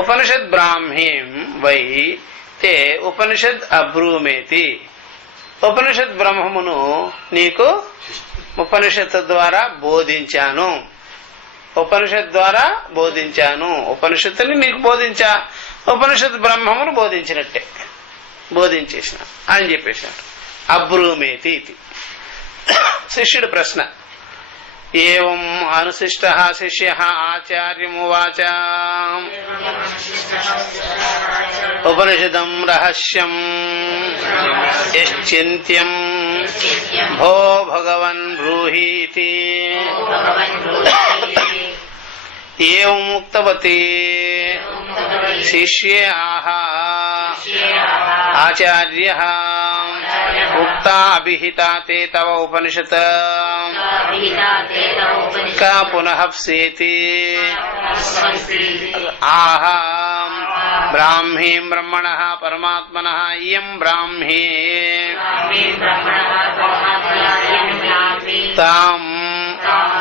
ఉపనిషద్ బ్రాహ్మీం వై తే ఉపనిషద్ అబ్రూమేతి. ఉపనిషద్ బ్రహ్మమును నీకు ఉపనిషత్తు ద్వారా బోధించాను. ఉపనిషత్ ద్వారా బోధించాను. ఉపనిషత్తుని నీకు బోధించా. ఉపనిషత్ బ్రహ్మమును బోధించినట్టే, బోధించేసిన అని చెప్పేశాడు. అబ్రూమేతి ఇది శిష్యుడి ప్రశ్న. ఏవం అనుశిష్ట శిష్య ఆచార్యమువాచ ఉపనిషదం రహస్యం యశ్చింత్యం భో భగవన్ బ్రూహీతి. ఏవం ముక్తవతి శిష్యే ఆహ ఆచార్య ఉక్తా అభిహితా తే తవ ఉపనిషత్ కా పునఃప్సేతి. ఆహ బ్రాహ్మీం బ్రహ్మణః పరమాత్మనః ఇయం బ్రాహ్మీ తాం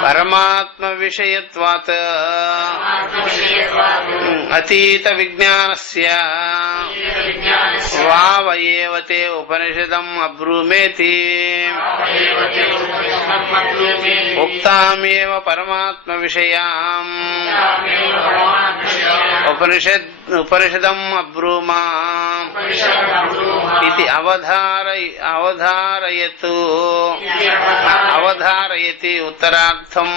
పరమాత్మ విషయత్వాత్ అతీత విజ్ఞానస్య వావయేవ తే ఉపనిషదం అబ్రూమేతి. ఉక్తామేవ పరమాత్మ విషయాం ఉపనిషదం అబ్రూమా ఇది అవధారయతి ఉత్తరార్థం.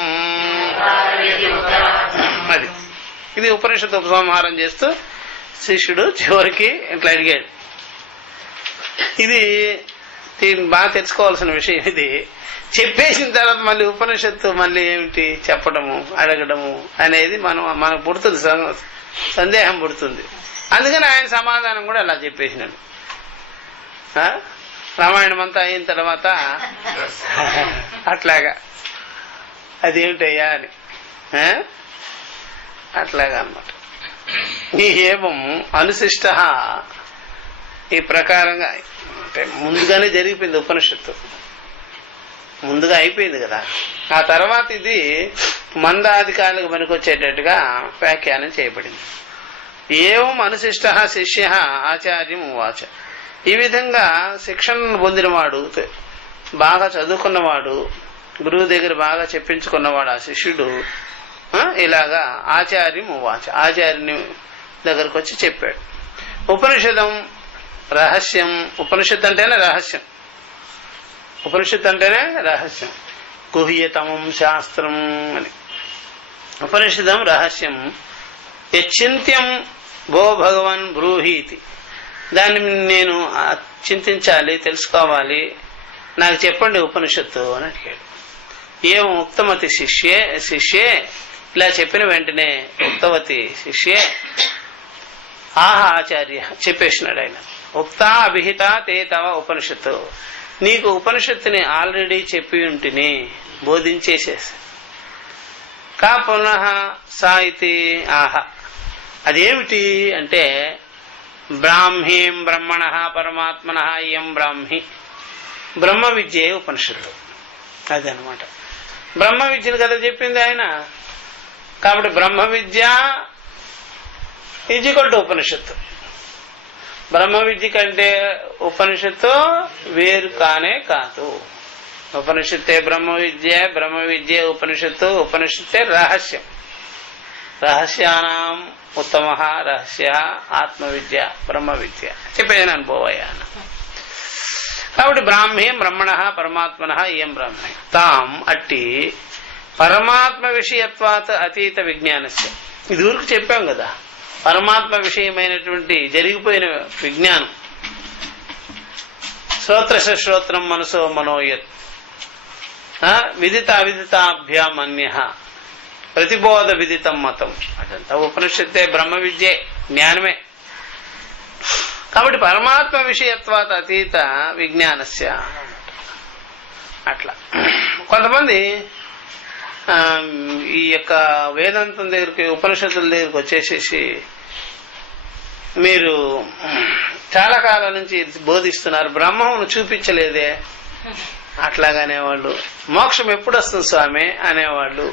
అది ఇది ఉపనిషత్తు ఉపసంహారం చేస్తూ శిష్యుడు చివరికి ఇట్లా అడిగాడు. ఇది బాగా తెలుసుకోవాల్సిన విషయం. ఇది చెప్పేసిన తర్వాత మళ్ళీ ఉపనిషత్తు మళ్ళీ ఏమిటి చెప్పడము అడగడము అనేది మనకు పుడుతుంది, సందేహం పుడుతుంది. అందుకని ఆయన సమాధానం కూడా అలా చెప్పేసినాడు. రామాయణం అంతా అయిన తర్వాత అట్లాగా అదేమిటయ్యా అని అట్లాగా అన్నమాట. ఏవం అనుశిష్ట ఈ ప్రకారంగా అంటే ముందుగానే జరిగిపోయింది, ఉపనిషత్తు ముందుగా అయిపోయింది కదా. ఆ తర్వాత ఇది మందాధికారులకు పనికొచ్చేటట్టుగా వ్యాఖ్యానం చేయబడింది. ఏవం అనుశిష్ట శిష్య ఆచార్యం ఉవాచ. ఈ విధంగా శిక్షణను పొందినవాడు, బాగా చదువుకున్నవాడు, గురువు దగ్గర బాగా చెప్పించుకున్నవాడు ఆ శిష్యుడు ఇలాగా ఆచార్యం ఉవాచ ఆచార్యుని దగ్గరకు వచ్చి చెప్పాడు. ఉపనిషదం రహస్యం. ఉపనిషత్తు అంటేనే రహస్యం. ఉపనిషత్తు అంటేనే రహస్యం. గుహ్యతమం శాస్త్రం అని. ఉపనిషదం రహస్యం యచ్చింత్యం భో భగవన్ బ్రూహీతి. దాన్ని నేను చింతించాలి, తెలుసుకోవాలి, నాకు చెప్పండి ఉపనిషత్తు అని అడిగాడు. ఏం ఉక్తమతి శిష్యే ఇలా చెప్పిన వెంటనే ఉక్తవతి శిష్యే ఆహ ఆచార్య చెప్పేసినాడు ఆయన. ఉక్తా అభిహిత తే తవ ఉపనిషత్తు. నీకు ఉపనిషత్తుని ఆల్రెడీ చెప్పి ఉంటిని, బోధించేసేసి. కా పునః సాయితి ఆహ. అదేమిటి అంటే బ్రాహ్మీం బ్రహ్మణః పరమాత్మనః ఇయం బ్రాహ్మి. బ్రహ్మ విద్యే ఉపనిషత్తు. అదనమాట. బ్రహ్మ విద్యను కదా చెప్పింది ఆయన. కాబట్టి బ్రహ్మ విద్య ఈజ్వల్ ఉపనిషత్తు. బ్రహ్మ విద్య కంటే ఉపనిషత్తు వేరు కానే కాదు. ఉపనిషత్తే బ్రహ్మ విద్య, బ్రహ్మ విద్య ఉపనిషత్తు, ఉపనిషత్తే రహస్యం. రహస్యానాం ఉత్తమ రహస్య ఆత్మ విద్య బ్రహ్మ విద్య చెప్పేది అనుభవయ్యాను. కాబట్టి బ్రాహ్మీ బ్రహ్మణ పరమాత్మన ఇయం బ్రాహ్మీ తాం అట్టి పరమాత్మ విషయత్వాత్ అతీత విజ్ఞానస్య. ఇది ఊరికి చెప్పాం కదా, పరమాత్మ విషయమైనటువంటి జరిగిపోయిన విజ్ఞానం. శ్రోత్రశ శ్రోత్రం మనసో మనోయత్ విదిత అవిదితాభ్యాం అన్య ప్రతిబోధ విదితం మతం. అదంతా ఉపనిషత్తే, బ్రహ్మ విద్యే, జ్ఞానమే. కాబట్టి పరమాత్మ విషయత్వాత అతీత విజ్ఞానస్య. అట్లా కొంతమంది ఈ యొక్క వేదాంతం దగ్గరికి, ఉపనిషత్తుల దగ్గరికి వచ్చేసేసి మీరు చాలా కాలం నుంచి బోధిస్తున్నారు, బ్రహ్మమును చూపించలేదే అట్లాగనేవాళ్ళు. మోక్షం ఎప్పుడు వస్తుంది స్వామి అనేవాళ్ళు.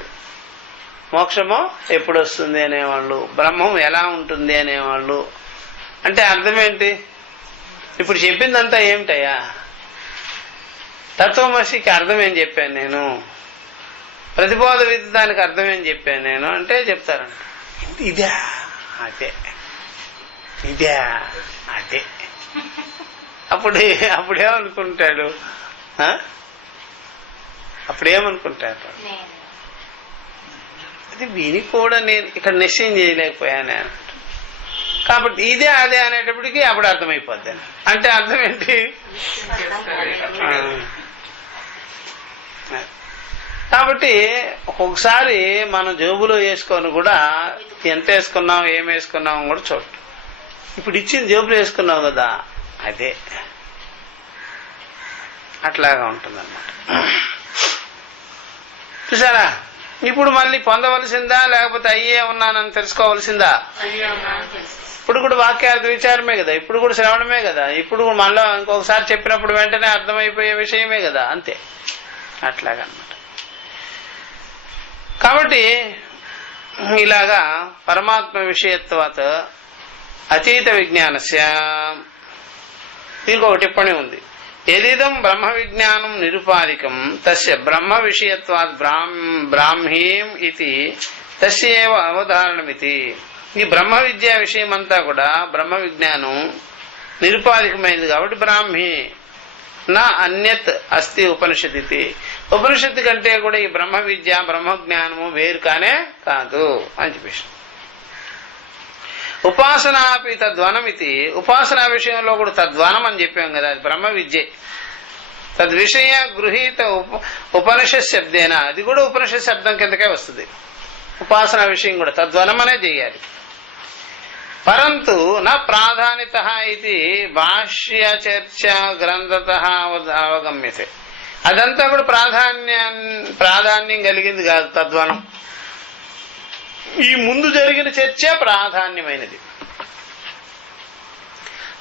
మోక్షము ఎప్పుడు వస్తుంది అనేవాళ్ళు, బ్రహ్మం ఎలా ఉంటుంది అనేవాళ్ళు. అంటే అర్థం ఏంటి? ఇప్పుడు చెప్పిందంతా ఏమిటయ్యా? తత్వమసికి అర్థం ఏం చెప్పాను నేను, ప్రతిబోధ విధానికి అర్థం ఏం చెప్పాను నేను అంటే చెప్తారంట, ఇదే అదే ఇదే అదే. అప్పుడేమనుకుంటాడు? అప్పుడేమనుకుంటాడు? అది విని కూడా నేను ఇక్కడ నిశ్చయం చేయలేకపోయాను అన్నట్టు. కాబట్టి ఇదే అదే అనేటప్పటికీ అప్పుడు అర్థమైపోద్ది. అంటే అర్థం ఏంటి? కాబట్టి ఒక్కొక్కసారి మనం జేబులో వేసుకొని కూడా ఎంత వేసుకున్నాం ఏం వేసుకున్నాం కూడా చూడు. ఇప్పుడు ఇచ్చింది జేబులో వేసుకున్నావు కదా, అదే అట్లాగా ఉంటుందన్నమాట. చూసారా? ఇప్పుడు మళ్ళీ పొందవలసిందా లేకపోతే అయ్యే ఉన్నానని తెలుసుకోవలసిందా? ఇప్పుడు కూడా వాక్యార్థ విచారమే కదా, ఇప్పుడు కూడా శ్రవణమే కదా, ఇప్పుడు మళ్ళా ఇంకొకసారి చెప్పినప్పుడు వెంటనే అర్థమైపోయే విషయమే కదా, అంతే. అట్లాగన్నమాట. కాబట్టి ఇలాగా పరమాత్మ విషయత్వాత్ అతీత విజ్ఞానస్య, దీనికి ఒక టిప్పణి ఉంది. యదిదం బ్రహ్మ విజ్ఞానం నిరుపాధికం తస్య బ్రహ్మ విషయత్వాత్ బ్రాహ్మీం ఇది తస్యేవ అవధారణమితి. ఈ బ్రహ్మ విద్యా విషయం అంతా కూడా బ్రహ్మ విజ్ఞానం నిరుపాధికమైంది కాబట్టి బ్రాహ్మీ నా అన్యత్ అస్తి ఉపనిషత్. ఉపనిషత్తు కంటే కూడా ఈ బ్రహ్మ విద్య బ్రహ్మ జ్ఞానము వేరు కానే కాదు అని చెప్పేసి. ఉపాసనాపి తద్వనమితి, ఉపాసనా విషయంలో కూడా తద్వనం అని చెప్పాం కదా, అది బ్రహ్మ విద్యే. తద్విషయ గృహీత ఉపనిషత్ శబ్దేనా, అది కూడా ఉపనిషత్ శబ్దం కిందకే వస్తుంది. ఉపాసనా విషయం కూడా తద్వనం అనే చెయ్యాలి. పరంతు నా ప్రాధాన్యత ఇది భాష్య చర్చ గ్రంథత అవగమ్యతే. అదంతా కూడా ప్రాధాన్యం కలిగింది కాదు తద్వనం. ఈ ముందు జరిగిన చర్చ ప్రాధాన్యమైనది.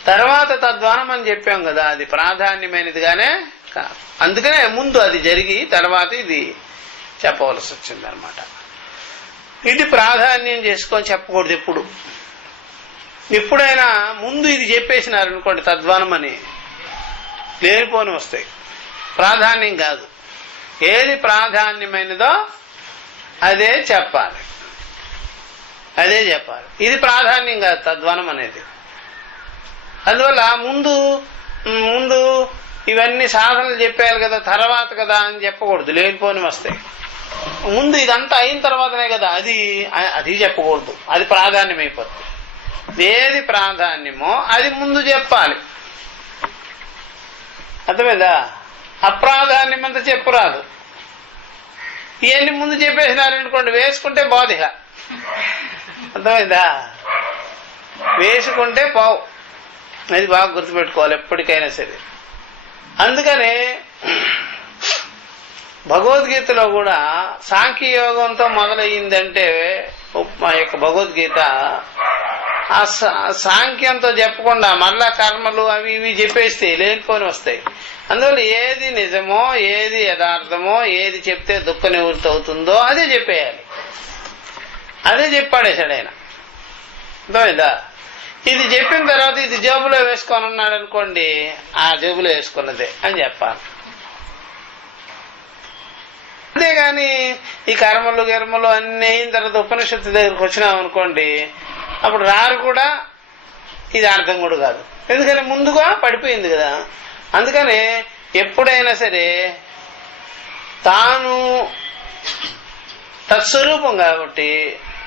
తర్వాత తద్వనం అని చెప్పాం కదా, అది ప్రాధాన్యమైనదిగానే కాదు. అందుకనే ముందు అది జరిగి తర్వాత ఇది చెప్పవలసి వచ్చింది అనమాట. ఇది ప్రాధాన్యం చేసుకొని చెప్పకూడదు ఎప్పుడు. ఎప్పుడైనా ముందు ఇది చెప్పేసినారనుకోండి తద్వనం అని, లేనిపోని వస్తాయి. ప్రాధాన్యం కాదు, ఏది ప్రాధాన్యమైనదో అదే చెప్పాలి, అదే చెప్పాలి. ఇది ప్రాధాన్యం కాదు తద్వనం అనేది. అందువల్ల ముందు ముందు ఇవన్నీ సాధనలు చెప్పారు కదా తర్వాత కదా అని చెప్పకూడదు, లేనిపోని వస్తాయి. ముందు ఇదంతా అయిన తర్వాతనే కదా అది చెప్పకూడదు, అది ప్రాధాన్యమైపోతుంది. ఏది ప్రాధాన్యమో అది ముందు చెప్పాలి, అర్థమైందా? అప్రాధాన్యం అంతా చెప్పరాదు. ఇవన్నీ ముందు చెప్పేసినారనుకోండి వేసుకుంటే బాధిక, అర్థమైందా? వేసుకుంటే పావు, అది బాగా గుర్తుపెట్టుకోవాలి ఎప్పటికైనా సరే. అందుకనే భగవద్గీతలో కూడా సాంఖ్యయోగంతో మొదలయ్యిందంటే మా యొక్క భగవద్గీత ఆ సాంఖ్యంతో చెప్పకుండా మళ్ళా కర్మలు అవి ఇవి చెప్పేస్తే లేనిపోని వస్తాయి. అందువల్ల ఏది నిజమో ఏది యథార్థమో ఏది చెప్తే దుఃఖ నివృత్తి అవుతుందో అదే చెప్పేయాలి. అదే చెప్పాడేశాడు ఆయన, అర్థమైందా? ఇది చెప్పిన తర్వాత ఇది జేబులో వేసుకొని ఉన్నాడు అనుకోండి, ఆ జేబులో వేసుకున్నదే అని చెప్పాలి. అంతేగాని ఈ కర్మలు గిర్మలు అన్ని అయిన తర్వాత ఉపనిషత్తు దగ్గరకు వచ్చినాం అనుకోండి, అప్పుడు రారు కూడా, ఇది అర్థం కూడా కాదు. ఎందుకని ముందుగా పడిపోయింది కదా. అందుకని ఎప్పుడైనా సరే తాను తత్స్వరూపం కాబట్టి,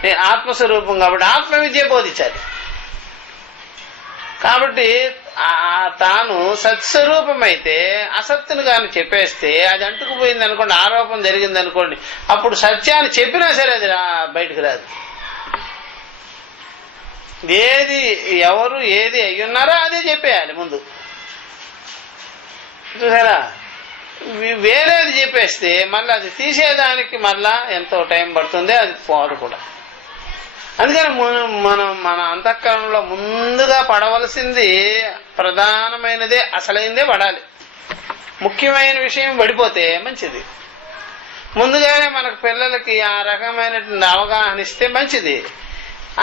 నేను ఆత్మస్వరూపం కాబట్టి ఆత్మ విద్య బోధించాలి. కాబట్టి తాను సత్స్వరూపమైతే అసత్తును కానీ చెప్పేస్తే అది అంటుకుపోయింది అనుకోండి, ఆరోపణ జరిగింది అనుకోండి, అప్పుడు సత్యాన్ని చెప్పినా సరే అది బయటకు రాదు. ఏది ఎవరు ఏది అయ్యున్నారో అదే చెప్పేయాలి ముందు, చూసారా? వేరేది చెప్పేస్తే మళ్ళీ అది తీసేదానికి మళ్ళా ఎంతో టైం పడుతుంది, అది పోదు కూడా. అందుకని మనం మన అంతఃకరణలో ముందుగా పడవలసింది ప్రధానమైనదే, అసలైందే పడాలి. ముఖ్యమైన విషయం పడిపోతే మంచిది. ముందుగానే మనకు పిల్లలకి ఆ రకమైనటువంటి అవగాహన ఇస్తే మంచిది.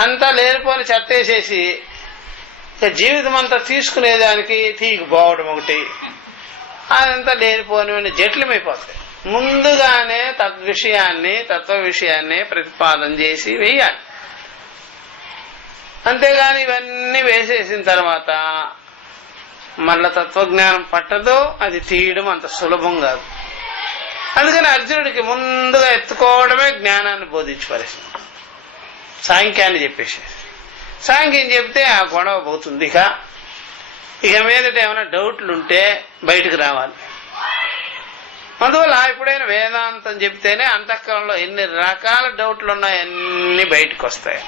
అంతా లేనిపోని చెత్తేసేసి ఇక జీవితం అంతా తీసుకునేదానికి తీగిపోవడం ఒకటి, అదంతా లేనిపోని జటిలమైపోతాయి. ముందుగానే తత్వ విషయాన్ని ప్రతిపాదన చేసి వేయాలి. అంతేగాని ఇవన్నీ వేసేసిన తర్వాత మళ్ళా తత్వజ్ఞానం పట్టదు, అది తీయడం అంత సులభం కాదు. అందుకని అర్జునుడికి ముందుగా ఎత్తుకోవడమే జ్ఞానాన్ని బోధించి పరిస్థితి. సాంఖ్యాన్ని చెప్పేసి సాంఖ్యం చెప్తే ఆ గొడవ పోతుంది. ఇక మీదట ఏమైనా డౌట్లు ఉంటే బయటకు రావాలి. అందువల్ల ఎప్పుడైనా వేదాంతం చెప్తేనే అంతఃకరణలో ఎన్ని రకాల డౌట్లు ఉన్నాయో అన్ని బయటకు వస్తాయి.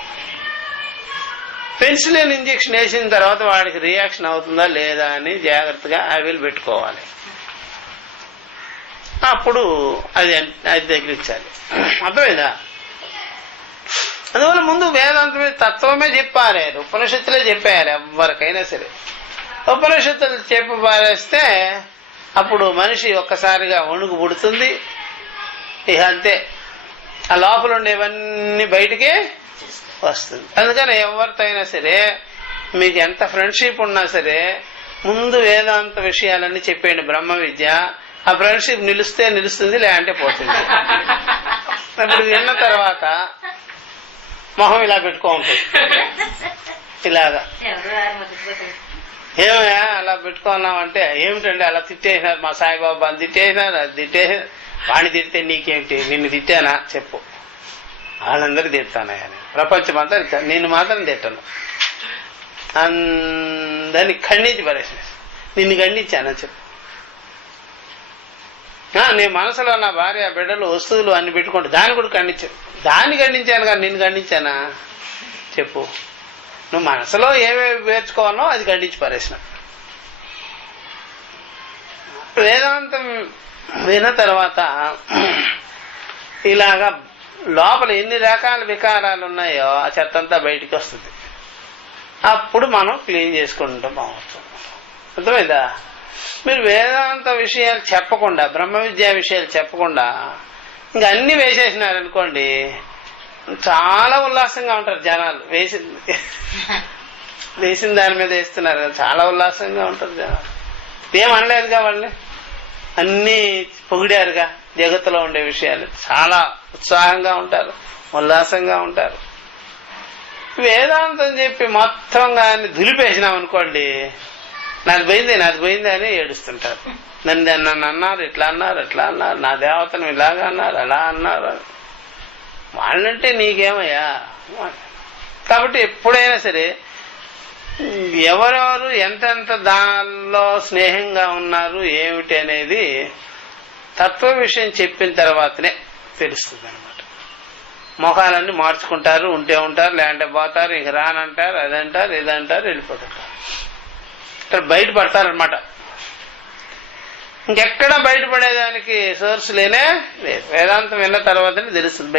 పెన్సిలిన్ ఇంజెక్షన్ వేసిన తర్వాత వాడికి రియాక్షన్ అవుతుందా లేదా అని జాగ్రత్తగా ఆవిల్ పెట్టుకోవాలి. అప్పుడు అది తగిలించాలి. అర్థమైందా? అందువల్ల ముందు వేదాంతమే తత్వమే చెప్పారు, ఉపనిషత్తులే చెప్పారు. ఎవరికైనా సరే ఉపనిషత్తులు చెప్పి పారేస్తే అప్పుడు మనిషి ఒక్కసారిగా వణుకు పుడుతుంది. ఇక అంతే, ఆ లోపల ఉండేవన్నీ బయటికి వస్తుంది. అందుకని ఎవరితో అయినా సరే మీకు ఎంత ఫ్రెండ్షిప్ ఉన్నా సరే ముందు వేదాంత విషయాలన్నీ చెప్పేయండి. బ్రహ్మ విద్య, ఆ ఫ్రెండ్షిప్ నిలిస్తే నిలుస్తుంది, లేదంటే పోతుంది. అప్పుడు విన్న తర్వాత మొహం ఇలా పెట్టుకో ఉంటుంది. ఇలాగా ఏమయ్యా అలా పెట్టుకున్నామంటే ఏమిటండి అలా తిట్టేసినారు, మా సాయిబాబా అని తిట్టేసినారు, అది తిట్టేసినారు. వాడిని తిడితే నీకేమిటి, నిన్ను తిట్టానా చెప్పు. వాళ్ళందరూ తిడతానయ్యా, నేను ప్రపంచం అంతా తిట్టాను, నిన్ను మాత్రం తిట్టాను. అందరినీ ఖండించి పరేసిన. నిన్ను ఖండించానా చెప్పు. నేను మనసులో నా భార్య బిడ్డలు వస్తువులు అన్ని పెట్టుకుంటా, దాన్ని కూడా ఖండించాను. దాన్ని ఖండించాను కానీ నిన్ను ఖండించానా చెప్పు. నువ్వు మనసులో ఏమేమి పేర్చుకోవాలో అది ఖండించి పరేసిన. వేదాంతం విన్న తర్వాత ఇలాగా లోపల ఎన్ని రకాల వికారాలు ఉన్నాయో ఆ చెత్తంతా బయటికి వస్తుంది. అప్పుడు మనం క్లీన్ చేసుకుంటాం బాగుంటుంది. అర్థమైందా? మీరు వేదాంత విషయాలు చెప్పకుండా, బ్రహ్మ విద్యా విషయాలు చెప్పకుండా ఇంకా అన్ని వేసేసినారనుకోండి, చాలా ఉల్లాసంగా ఉంటారు జనాలు. వేసిన దాని మీద వేస్తున్నారు కదా, చాలా ఉల్లాసంగా ఉంటారు జనాలు. ఏమనలేదుగా వాళ్ళని, అన్ని పొగిడారుగా. జగత్తులో ఉండే విషయాలు చాలా ఉత్సాహంగా ఉంటారు, ఉల్లాసంగా ఉంటారు. వేదాంతం చెప్పి మొత్తం కానీ దులిపేసినాం అనుకోండి, నాది పోయింది అని ఏడుస్తుంటారు. నన్ను అన్నారు, ఇట్లా అన్నారు, అట్లా అన్నారు, నా దేవతను ఇలాగా అన్నారు, అలా అన్నారు. వాళ్ళంటే నీకేమయ్యా? కాబట్టి ఎప్పుడైనా సరే ఎవరెవరు ఎంతెంత దానిలో స్నేహంగా ఉన్నారు ఏమిటి అనేది తత్వ విషయం చెప్పిన తర్వాతనే తెలుస్తుంది అనమాట. మొఖాలన్నీ మార్చుకుంటారు, ఉంటే ఉంటారు, లేదంటే పోతారు, ఇక రానంటారు, అదంటారు, ఇదంటారు, వెళ్ళిపోతుంటారు. ఇక్కడ బయటపడతారనమాట. ఇంకెక్కడ బయటపడేదానికి సోర్స్ లేనే లేదు. వేదాంతం విన్న తర్వాతనే తెలుస్తుంది.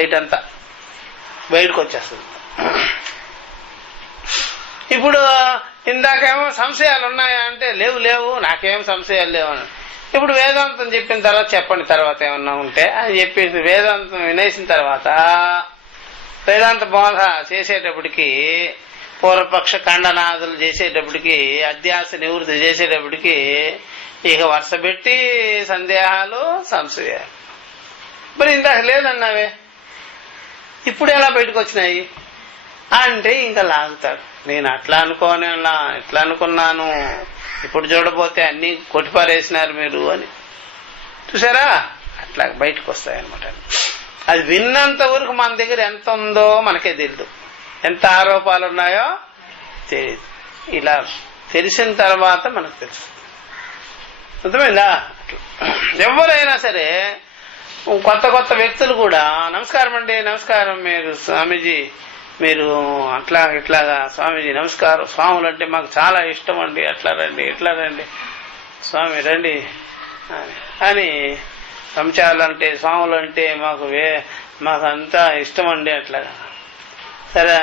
బయటకు వచ్చేస్తుంది. ఇప్పుడు ఇందాకేమో సంశయాలు ఉన్నాయా అంటే లేవు, నాకేం సంశయాలు లేవు అని. ఇప్పుడు వేదాంతం చెప్పిన తర్వాత చెప్పండి తర్వాత ఏమన్నా ఉంటే అని చెప్పేసి వేదాంతం వినేసిన తర్వాత వేదాంత బోధ చేసేటప్పటికి, పూర్వపక్ష ఖండనాదులు చేసేటప్పటికి, అధ్యాస నివృత్తి చేసేటప్పటికి ఇక వరుస పెట్టి సందేహాలు, సంశయాలు. మరి ఇందాక లేదన్నావే, ఇప్పుడు ఎలా బయటకు వచ్చినాయి అంటే ఇంకా లాగుతాడు. నేను అట్లా ఇట్లా అనుకున్నాను, ఇప్పుడు చూడబోతే అన్ని కొట్టిపారేసినారు మీరు అని. చూసారా? అట్లా బయటకు వస్తాయన్నమాట. అది విన్నంత వరకు మన దగ్గర ఎంత ఉందో మనకే తెలియదు, ఎంత ఆరోపాలు ఉన్నాయో తెలియదు. ఇలా తెలిసిన తర్వాత మనకు తెలుస్తుంది. అర్థమైందా? ఎవరైనా సరే కొత్త వ్యక్తులు కూడా నమస్కారం అండి, నమస్కారం, మీరు స్వామీజీ, మీరు ఇట్లాగా స్వామీజీ నమస్కారం, స్వాములు అంటే మాకు చాలా ఇష్టం అండి, అట్లా రండి, ఇట్లా రండి, స్వామి రండి అని, సంచారాలంటే స్వాములు అంటే మాకు అంతా ఇష్టం అండి, అట్లాగా. సరే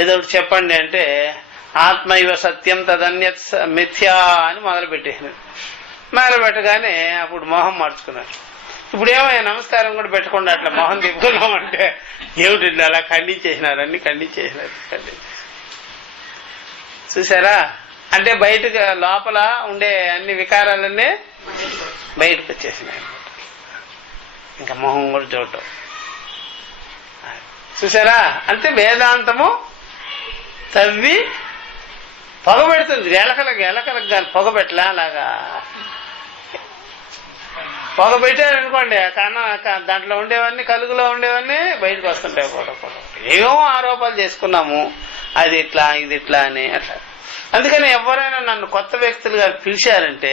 ఏదో ఒకటి చెప్పండి అంటే ఆత్మైవ సత్యం తదన్యత్ మిథ్యా అని మొదలుపెట్టేసినారు. మొదలుపెట్టగానే అప్పుడు మొహం మార్చుకున్నారు. ఇప్పుడేమో నమస్కారం కూడా పెట్టకుండా అట్లా మొహం తిప్పుకున్నామంటే ఏమిటండి అలా ఖండించేసినారని ఖండించేసినారు. చూసారా? అంటే బయటకు లోపల ఉండే అన్ని వికారాలన్నీ బయటకు వచ్చేసినాయి. ఇంకా మొహం కూడా చూడటం. చూసారా? అంటే వేదాంతము తవ్వి పొగబెడుతుంది. ఎలకలకు కానీ పొగబెట్టలా అలాగా పొగబెట్టారనుకోండి, దాంట్లో ఉండేవన్నీ కలుగులో ఉండేవన్నీ బయటకు వస్తుంటాయి. ఏమో ఆరోపాలు చేసుకున్నాము, అది ఇట్లా ఇది ఇట్లా అని అట్లా. అందుకని ఎవరైనా నన్ను కొత్త వ్యక్తులుగా పిలిచారంటే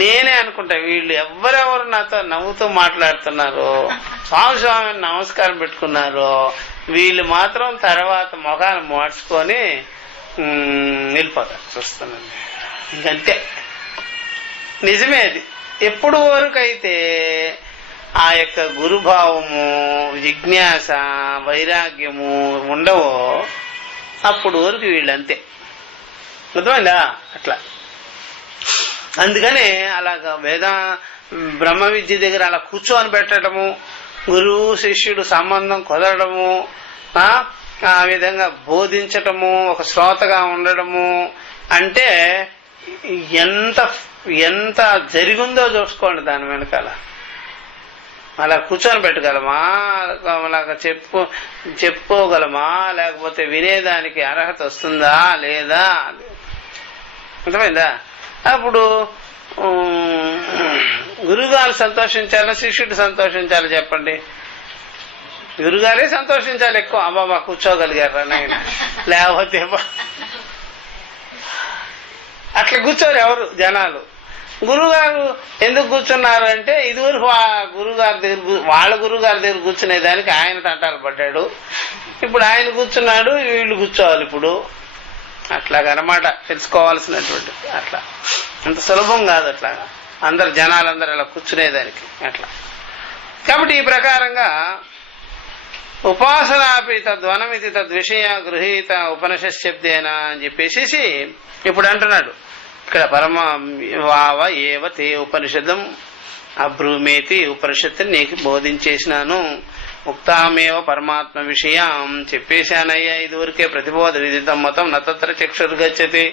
నేనే అనుకుంటా, వీళ్ళు ఎవరెవరు నాతో నవ్వుతూ మాట్లాడుతున్నారో, స్వామి నమస్కారం పెట్టుకున్నారో వీళ్ళు మాత్రం తర్వాత మొఖాలు మార్చుకొని వెళ్ళిపోతారు. చూస్తున్నాను ఇంకంతే. నిజమే అది. ఎప్పుడు వరకైతే ఆ యొక్క గురుభావము, జిజ్ఞాస, వైరాగ్యము ఉండవో అప్పుడు వరకు వీళ్ళంతే. అర్థమైందా? అట్లా. అందుకనే అలాగా బ్రహ్మ విద్య దగ్గర అలా కూర్చొని పెట్టడము, గురువు శిష్యుడు సంబంధం కుదరడము, ఆ విధంగా బోధించటము, ఒక శ్రోతగా ఉండడము అంటే ఎంత ఎంత జరిగిందో చూసుకోండి. దాని వెనకాల అలా కూర్చొని పెట్టగలమా, అలాగా చెప్పుకోగలమా, లేకపోతే వినేదానికి అర్హత వస్తుందా లేదా? అర్థమైందా? అప్పుడు గురువుగారు సంతోషించాలా, శిష్యుడు సంతోషించాలి? చెప్పండి. గురుగారే సంతోషించాలి ఎక్కువ. అబ్బాబా కూర్చోగలిగారు నాయన, లేకపోతే అట్లా కూర్చోరు ఎవరు జనాలు. గురువుగారు ఎందుకు కూర్చున్నారు అంటే ఇదివరకు గురువుగారి దగ్గర వాళ్ళ గురువుగారి దగ్గర కూర్చునేదానికి ఆయన తంటాలు పడ్డాడు. ఇప్పుడు ఆయన కూర్చున్నాడు, వీళ్ళు కూర్చోవాలి ఇప్పుడు. అట్లాగనమాట తెలుసుకోవాల్సినటువంటి. అట్లా అంత సులభం కాదు అట్లా అందరు జనాలందరూ అలా కూర్చునేదానికి అట్లా. కాబట్టి ఈ ప్రకారంగా ఉపాసనాపి తద్వనమితి తద్విషయ గృహీత ఉపనిషత్ శబ్దేనా అని చెప్పేసి ఇప్పుడు అంటున్నాడు ఇక్కడ. పరమ వావ ఏవ తే ఉపనిషదం అబ్రూమేతి, ఉపనిషత్తుని నీకు బోధించేసినాను. ముక్తామేవ పరమాత్మ విషయం చెప్పేశానయ్యా. ఇదివరకే ప్రతిబోధ విదితం మతం నత్ర చక్షుర్గచ్చతి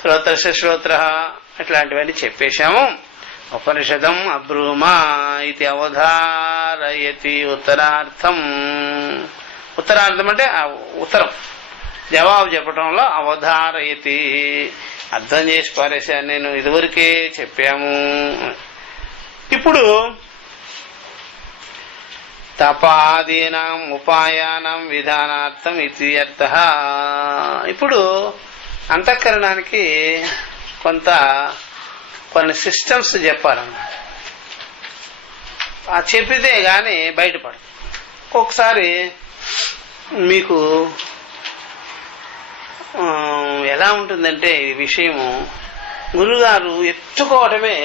శ్రోత్రస్య శ్రోత్ర, ఇట్లాంటివన్నీ చెప్పేశాము. ఉపనిషదం అబ్రూమా ఇది అవధారయతి. ఉత్తరార్థం, ఉత్తరార్థం అంటే ఉత్తరం జవాబు చెప్పడంలో అవధారయతి, అర్థం చేసి పారేశాను నేను, ఇదివరకే చెప్పాము. ఇప్పుడు తపాదీనాం ఉపాయానం విధానార్థం ఇది అర్థ. ఇప్పుడు అంతఃకరణానికి కొన్ని సిస్టమ్స్ చెప్పాలన్నమాట. ఆ చెప్పితే గాని బయటపడదు. ఒక్కొక్కసారి మీకు ఎలా ఉంటుందంటే ఈ విషయము, గురుగారు ఎత్తుకోవటమే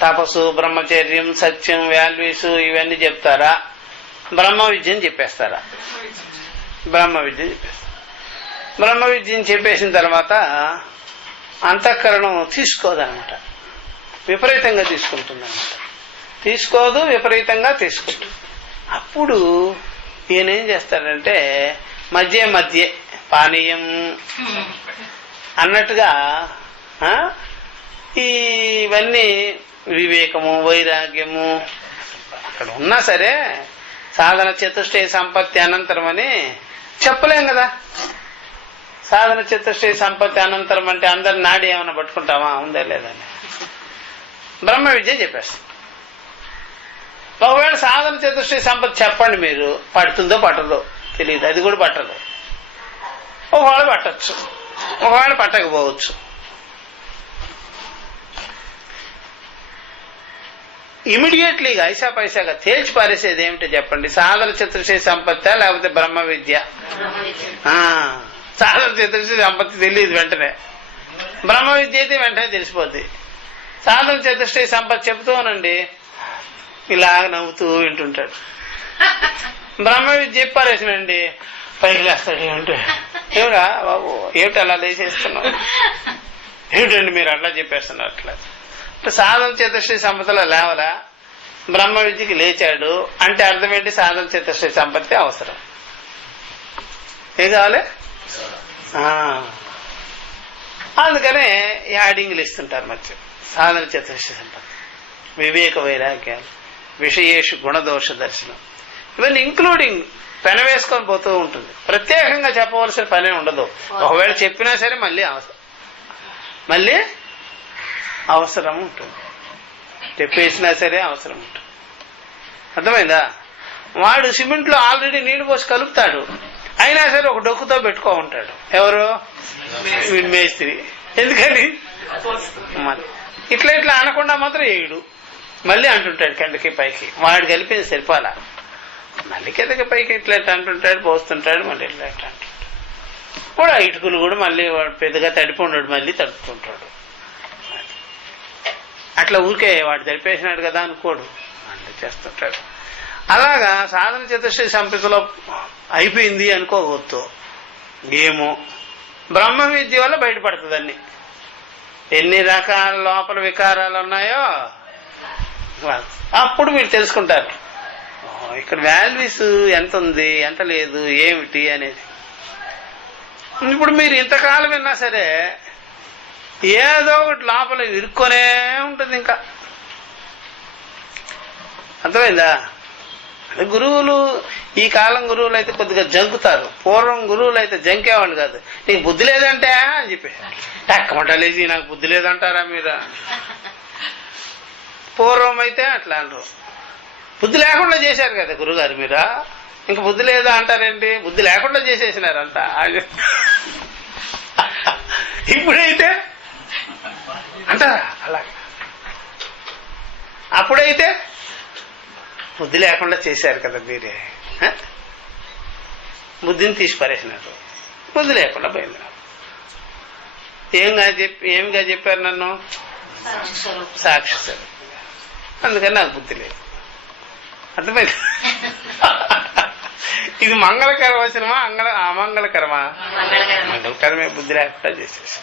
తపస్సు, బ్రహ్మచర్యం, సత్యం, వాల్యూస్ ఇవన్నీ చెప్తారా, బ్రహ్మ విద్యని చెప్పేస్తారా? బ్రహ్మ విద్యని చెప్పేస్తారు. బ్రహ్మ విద్యని చెప్పేసిన తర్వాత అంతఃకరణం తీసుకోదన్నమాట, విపరీతంగా తీసుకుంటుందన్నమాట. తీసుకోదు, విపరీతంగా తీసుకుంటుంది. అప్పుడు ఈయన ఏం చేస్తాడంటే మధ్య పానీయం అన్నట్టుగా ఇవన్నీ వివేకము, వైరాగ్యము అక్కడ ఉన్నా సరే సాధన చతుష్టయ సంపత్తి అనంతరం అని చెప్పలేం కదా. సాధన చతుష్టయ సంపత్తి అనంతరం అంటే అందరి నాడి ఏమైనా పట్టుకుంటామా, ఉందా లేదని బ్రహ్మ విద్య చెప్పేస్తాం. ఒకవేళ సాధన చతుష్టయ సంపత్తి చెప్పండి మీరు, పడుతుందో పట్టదో తెలియదు, అది కూడా పట్టదు. ఒకవేళ పట్టచ్చు, ఒకవేళ పట్టకపోవచ్చు. ఇమీడియట్లీగా ఐసా పైసాగా తేల్చి పారేసేది ఏమిటో చెప్పండి? సాధన చతుష్టయ సంపత్తి లేకపోతే బ్రహ్మ విద్య? సాధన చతుష్టయ సంపత్తి తెలియదు వెంటనే, బ్రహ్మ విద్య అయితే వెంటనే తెలిసిపోద్ది. సాధన చతుష్టయ సంపత్తి చెబుతూనండి ఇలాగ నవ్వుతూ వింటుంటాడు. బ్రహ్మ విద్య చెప్పారేసినండి పైకి లేస్తాడు. ఏమిటి ఏమిరా బాబు, ఏమిటి అలా లేచేస్తున్నావు, ఏమిటండి మీరు అట్లా చెప్పేస్తున్నారు? అట్లా సాధన చతుష్టయ సంపత్తిలో లేవలా, బ్రహ్మ విద్యకి లేచాడు అంటే అర్థం ఏంటి? సాధన చతుష్టయ సంపత్తి అవసరం. ఏం కావాలి? అందుకనే యాడింగ్లు ఇస్తుంటారు మధ్య. సాధన చతుష్టయ సంపత్తి, వివేక వైరాగ్యాలు, విషయేషు గుణదోష దర్శనం, ఇవన్నీ ఇంక్లూడింగ్ పెన వేసుకొని పోతూ ఉంటుంది. ప్రత్యేకంగా చెప్పవలసిన పనే ఉండదు. ఒకవేళ చెప్పినా సరే మళ్ళీ అవసరం ఉంటుంది. చెప్పేసినా సరే అవసరం ఉంటుంది. అర్థమైందా? వాడు సిమెంట్లో ఆల్రెడీ నీళ్లు పోసి కలుపుతాడు, అయినా సరే ఒక డొక్కుతో పెట్టుకో ఉంటాడు. ఎవరు? వీడి మేస్త్రి. ఎందుకని? ఇట్లా ఇట్లా అనకుండా మాత్రం ఏడు మళ్ళీ అంటుంటాడు కిందకి పైకి. వాడు కలిపింది సరిపోలా, మళ్ళీ కిందకి పైకి ఇట్లా అంటుంటాడు, పోస్తుంటాడు, మళ్ళీ ఇట్లా అంటుంటాడు. కూడా ఇటుకలు కూడా మళ్ళీ వాడు పెద్దగా తడిపి ఉండడు, మళ్ళీ తడుపుతుంటాడు. అట్లా ఊరికే వాడు తడిపేసినాడు కదా అనుకోడు, మళ్ళీ చేస్తుంటాడు. అలాగా సాధన చతుష్టయ సంపత్తిలో అయిపోయింది అనుకోవద్దు. ఏమో బ్రహ్మ విద్య వల్ల బయటపడుతుందన్ని. ఎన్ని రకాల లోపల వికారాలు ఉన్నాయో అప్పుడు మీరు తెలుసుకుంటారు ఇక్కడ వాల్యూస్ ఎంత ఉంది, ఎంత లేదు, ఏమిటి అనేది. ఇప్పుడు మీరు ఇంతకాలం విన్నా సరే ఏదో ఒకటి లోపల ఇరుక్కొనే ఉంటుంది. ఇంకా అర్థమైందా? గురువులు ఈ కాలం గురువులు అయితే కొద్దిగా జంకుతారు. పూర్వం గురువులు అయితే జంకేవాళ్ళు కాదు. నీకు బుద్ధి లేదంటే అని చెప్పి టక్కమంటలేసి నాకు బుద్ధి లేదంటారా మీరు? పూర్వం అయితే అట్లా అనరు. బుద్ధి లేకుండా చేశారు కదా గురుగారు మీరా, ఇంక బుద్ధి లేదా అంటారేంటి? బుద్ధి లేకుండా చేసేసినారంతా. ఇప్పుడైతే అంటారా అలాగే? అప్పుడైతే బుద్ధి లేకుండా చేశారు కదా మీరే, బుద్ధిని తీసి పరేసినారు, బుద్ధి లేకుండా పోయింది. ఏమిగా చెప్పారు నన్ను? సాక్షి సార్. అందుకని నాకు బుద్ధి లేదు. అర్థమైంది? ఇది మంగళకర వచనమా అమంగళకరమా? మంగళకరమే. బుద్ధి లేకుండా చేసేసి.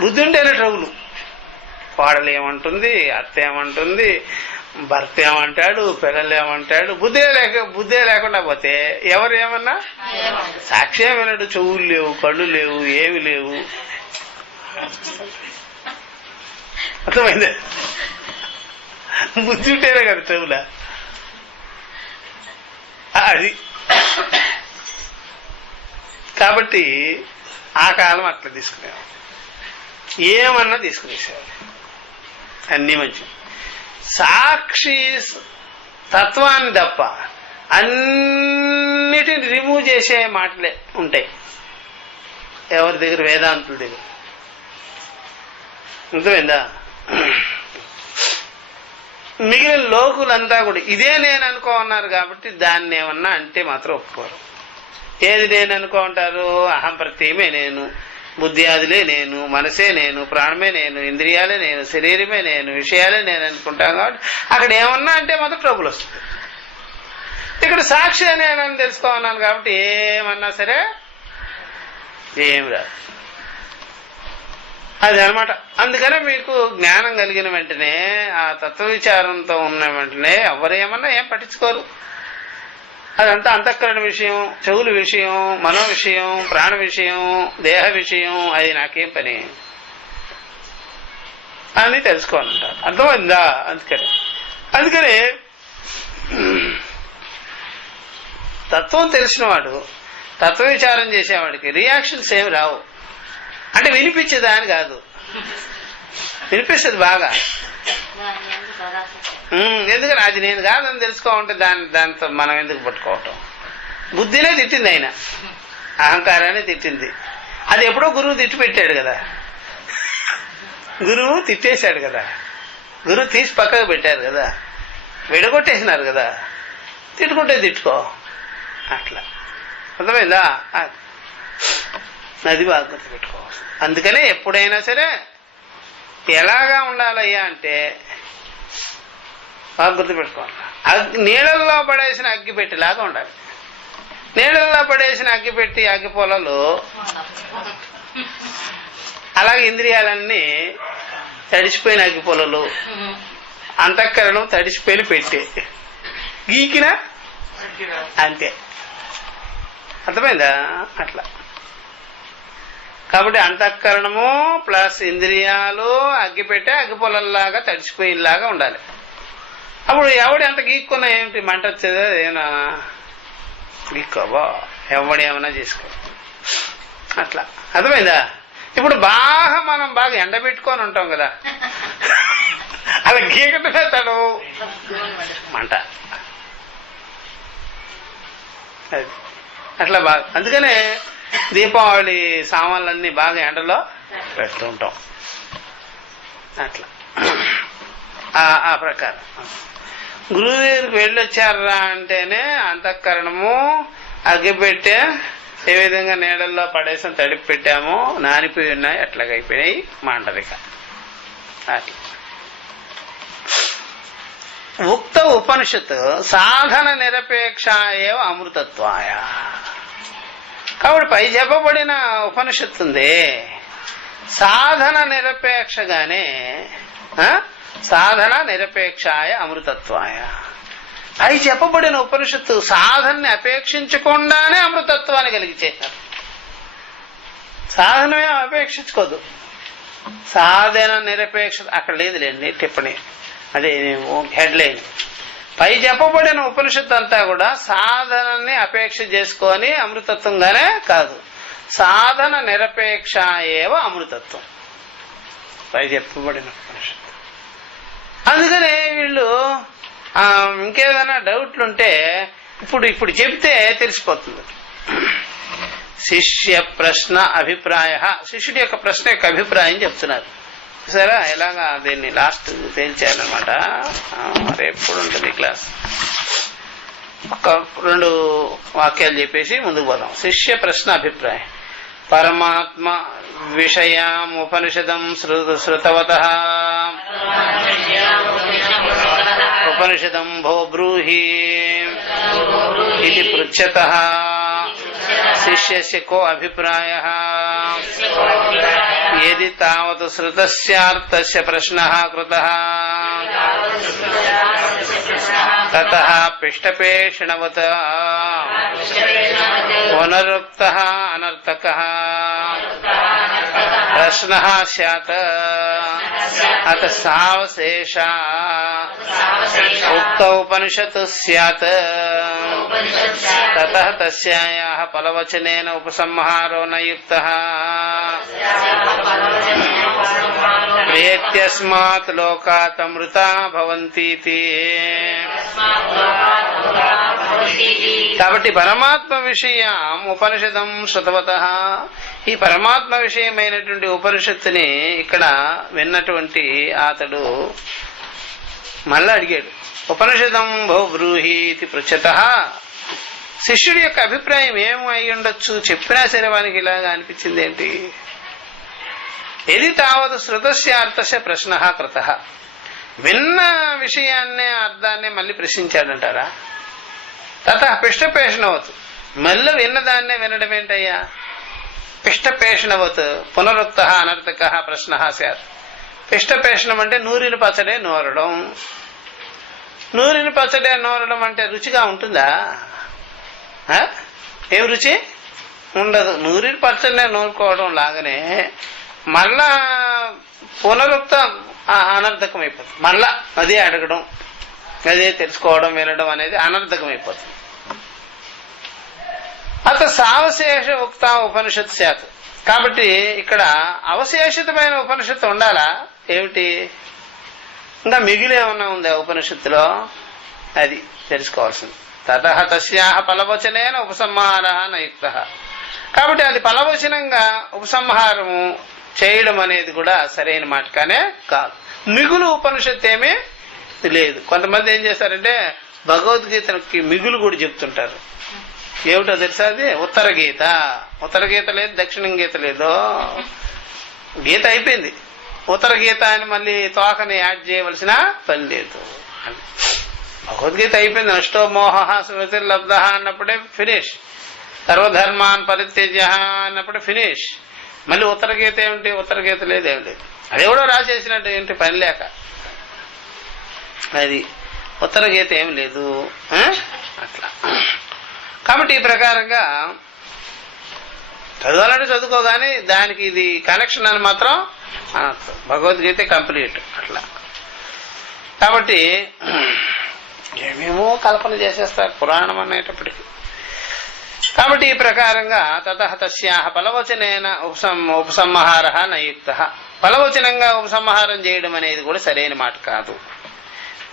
బుద్ధి ఉంటేనే ట్రబులు. కోడలు ఏమంటుంది, అత్త ఏమంటుంది, భర్త ఏమంటాడు, పిల్లలు ఏమంటాడు. బుద్ధే లేకుండా పోతే ఎవరు ఏమన్నా సాక్షి ఏమన్నాడు? చెవులు లేవు, కళ్ళు లేవు, ఏమి లేవు. అర్థమైందే? బుద్ధి ఉంటేనే కదా చెవులా. అది కాబట్టి ఆ కాలం అట్లా తీసుకునేవాడు. ఏమన్నా తీసుకునేసేవాడు. అన్నీ మంచి సాక్షి తత్వాన్ని తప్ప అన్నిటిని రిమూవ్ చేసే మాటలే ఉంటాయి ఎవరి దగ్గర? వేదాంతుల దగ్గర. అర్థమైందా? మిగిలిన లోకులంతా కూడా ఇదే నేను అనుకోన్నారు కాబట్టి దాన్ని ఏమన్నా అంటే మాత్రం ఒప్పుకోరు. ఏది నేను అనుకో ఉంటారు? అహం ప్రత్యయమే నేను, బుద్ధి ఆదిలే నేను, మనసే నేను, ప్రాణమే నేను, ఇంద్రియాలే నేను, శరీరమే నేను, విషయాలే నేను అనుకుంటాం. కాబట్టి అక్కడ ఏమన్నా అంటే మాత్రం ట్రబుల్ వస్తుంది. ఇక్కడ సాక్షి నేనని తెలుసుకోమన్నాను కాబట్టి ఏమన్నా సరే ఏం రాదు. అది అనమాట. అందుకనే మీకు జ్ఞానం కలిగిన వెంటనే, ఆ తత్వ విచారంతో ఉన్న వెంటనే ఎవరేమన్నా ఏం పట్టించుకోరు. అదంతా అంతఃకరణ విషయం, చెవుల విషయం, మనో విషయం, ప్రాణ విషయం, దేహ విషయం, అది నాకేం పని అని తెలుసుకోవాలంటారు. అర్థమైందా? అందుకనే తత్వం తెలిసినవాడు, తత్వ విచారం చేసేవాడికి రియాక్షన్స్ ఏమి రావు. అంటే వినిపించేదాని కాదు, వినిపిస్తుంది బాగా. ఎందుకని అది నేను కాదని తెలుసుకోవాలంటే దాంతో మనం ఎందుకు పట్టుకోవటం? బుద్ధినే తిట్టింది ఆయన, అహంకారాన్ని తిట్టింది. అది ఎప్పుడో గురువు తిట్టి పెట్టాడు కదా, గురువు తిట్టేశాడు కదా, గురువు తీసి పక్కకు పెట్టారు కదా, విడగొట్టేసినారు కదా. తిట్టుకుంటే తిట్టుకో అట్లా. అర్థమైందా? అది బాగా గుర్తుపెట్టుకోవాలి. అందుకనే ఎప్పుడైనా సరే ఎలాగా ఉండాలయ్యా అంటే బాగా గుర్తుపెట్టుకోవాలి. నీళ్ళల్లో పడేసిన అగ్గిపెట్టిలాగా ఉండాలి. నీళ్ళల్లో పడేసిన అగ్గిపెట్టి, అగ్గి పొలాలు అలాగే ఇంద్రియాలన్నీ తడిచిపోయిన అగ్గి పొలలు అంతఃకరణం తడిసిపోయి పెట్టే గీకినా అంతే. అర్థమైందా? అట్లా. కాబట్టి అంతఃకరణము ప్లస్ ఇంద్రియాలు అగ్గిపెట్టే అగ్గిపొలంలాగా తడిసిపోయేలాగా ఉండాలి. అప్పుడు ఎవడు ఎంత గీక్కున్నా ఏమిటి మంట వచ్చేదా? ఏమైనా గీక్కోవా, ఎవడు ఏమైనా చేసుకో. అట్లా. అర్థమైందా? ఇప్పుడు మనం బాగా ఎండబెట్టుకొని ఉంటాం కదా, అలా గీకటమే తడు మంట. అట్లా బాగా. అందుకనే దీపావళి సామాన్లన్నీ బాగా ఎండలో పెడుతూ ఉంటాం. అట్లా ఆ ప్రకారం గురువు దగ్గరికి వెళ్ళొచ్చారా అంటేనే అంతఃకరణము అగ్గిపెట్టే ఏ విధంగా నీళ్ళల్లో పడేసాం, తడిపి పెట్టాము, నానిపోయి ఉన్నాయి, అట్లాగైపోయినాయి మంటరిక. అట్లా ఉక్త ఉపనిషత్ సాధన నిరపేక్ష ఏవ అమృతత్వాయ. కాబట్టి పై చెప్పబడిన ఉపనిషత్తు ఉంది సాధన నిరపేక్షగానే, సాధన నిరపేక్షాయ అమృతత్వాయ. పై చెప్పబడిన ఉపనిషత్తు సాధనని అపేక్షించకుండానే అమృతత్వాన్ని కలిగించేశారు. సాధనమే అపేక్షించుకోదు. సాధన నిరపేక్ష అక్కడ లేదులేండి టిప్పణి, అదే హెడ్లైన్. పై చెప్పబడిన ఉపనిషత్తు అంతా కూడా సాధనని అపేక్ష చేసుకొని అమృతత్వంగానే కాదు, సాధన నిరపేక్ష ఏవ అమృతత్వం పై చెప్పబడిన ఉపనిషత్తు. అందుకనే వీళ్ళు ఇంకేదైనా డౌట్లుంటే ఇప్పుడు చెప్తే తెలిసిపోతుంది. శిష్య ప్రశ్న అభిప్రాయ, శిష్యుడి యొక్క ప్రశ్న యొక్క అభిప్రాయం చెప్తున్నారు. సరే ఎలాగా దీన్ని లాస్ట్ తేల్చేయాలన్నమాట. రేపు ఉంటుంది క్లాస్. ఒక 2 వాక్యాలు చెప్పేసి ముందుకు పోదాం. శిష్య ప్రశ్న అభిప్రాయం. పరమాత్మ విషయాం ఉపనిషదం శ్రుతవతః ఉపనిషదం భో బ్రూహి ఇది పృచ్ఛతః శిష్యస్య కో అభిప్రాయః యది తావత్ శ్రుతస్యార్థస్య ప్రశ్నః కృతః తతః పిష్టపేషణవత్ పునరుక్తః అనర్థకః ప్రశ్నః స్యాత్ అత సావశేష ఉక్త ఉపనిషత్ స్యాత్ తతః తస్యాయాః ఫలవచనేన ఉపసంహారో న యుక్తః ప్రేత్యస్మాత్ లోకాత్ అమృతా భవంతీతి. కాబట్టి పరమాత్మ విషయం ఉపనిషదం శ్రుతవతః, ఈ పరమాత్మ విషయమైనటువంటి ఉపనిషత్తుని ఇక్కడ విన్నటువంటి అతడు మళ్ళా అడిగాడు. ఉపనిషదం భో బ్రూహి ఇది పృచ్ఛతః. శిష్యుడి యొక్క అభిప్రాయం ఏమై ఉండొచ్చు, చెప్పినా సరే వానికి ఇలాగా అనిపించింది ఏంటి? ఇది తావత్ శృతస్య అర్థస్య ప్రశ్నః కృతః. విన్న విషయాన్నే అర్థాన్ని మళ్ళీ ప్రశ్నించాడంటారా? తతః పిష్టపేషణవత్, మళ్ళీ విన్నదాన్నే వినడం ఏంటయ్యా? పిష్టపేషణవత్ పునరుక్తః అనర్థకః ప్రశ్నః స్యాత్. పిష్టపేషణం అంటే నూరిన పచ్చడే నూరడం. నూరిన పచ్చడే నూరడం అంటే రుచిగా ఉంటుందా? ఏం రుచి ఉండదు. నూరిన పచ్చడే నూరుకోవడం లాగానే మళ్ళా పునరుక్త అనర్థకం అయిపోతుంది. మళ్ళా అదే అడగడం, అదే తెలుసుకోవడం, వినడం అనేది అనర్థకం అయిపోతుంది. అత సావశేష ఉక్త ఉపనిషత్ స్యాత్. కాబట్టి ఇక్కడ అవశేషితమైన ఉపనిషత్తు ఉండాలా? ఏమిటి ఇంకా మిగిలి ఏమన్నా ఉందా ఉపనిషత్తులో? అది తెలుసుకోవాల్సింది. తతః తస్యాః ఫలవచనేన ఉపసంహారః న యుక్తః. కాబట్టి అది ఫలవచనంగా ఉపసంహారము చేయడం అనేది కూడా సరైన మాట కానే కాదు. మిగులు ఉపనిషత్తు ఏమీ లేదు. కొంతమంది ఏం చేస్తారంటే భగవద్గీతకి మిగులు కూడా చెప్తుంటారు. ఏమిటో తెలుసా? అది ఉత్తర గీత. ఉత్తర గీత లేదు, దక్షిణం గీత లేదు. గీత అయిపోయింది, ఉత్తర గీత అని మళ్ళీ తోకని యాడ్ చేయవలసిన పని లేదు. భగవద్గీత అయిపోయింది. నష్టో మోహ స్మృతిర్లబ్ధ అన్నప్పుడే ఫినిష్. సర్వధర్మాన్ పరిత్యజ్య అన్నప్పుడే ఫినిష్. మళ్ళీ ఉత్తర గీత ఏమిటి? ఉత్తర గీత లేదేం లేదు. అది ఎవడో రాసేసినట్టు ఏంటి పని లేక. అది ఉత్తర గీత ఏం లేదు అట్లా. కాబట్టి ఈ ప్రకారంగా చదవాలంటే చదువుకోగానే దానికి ఇది కనెక్షన్ అని మాత్రం భగవద్గీత కంప్లీట్ అట్లా. కాబట్టి ఏమేమో కల్పన చేసేస్తారు పురాణం అనేటప్పటికి. కాబట్టి ఈ ప్రకారంగా తతః తస్యాః ఫలవచనేన ఉపసంహార నయుక్త. ఫలవచనంగా ఉపసంహారం చేయడం అనేది కూడా సరైన మాట కాదు.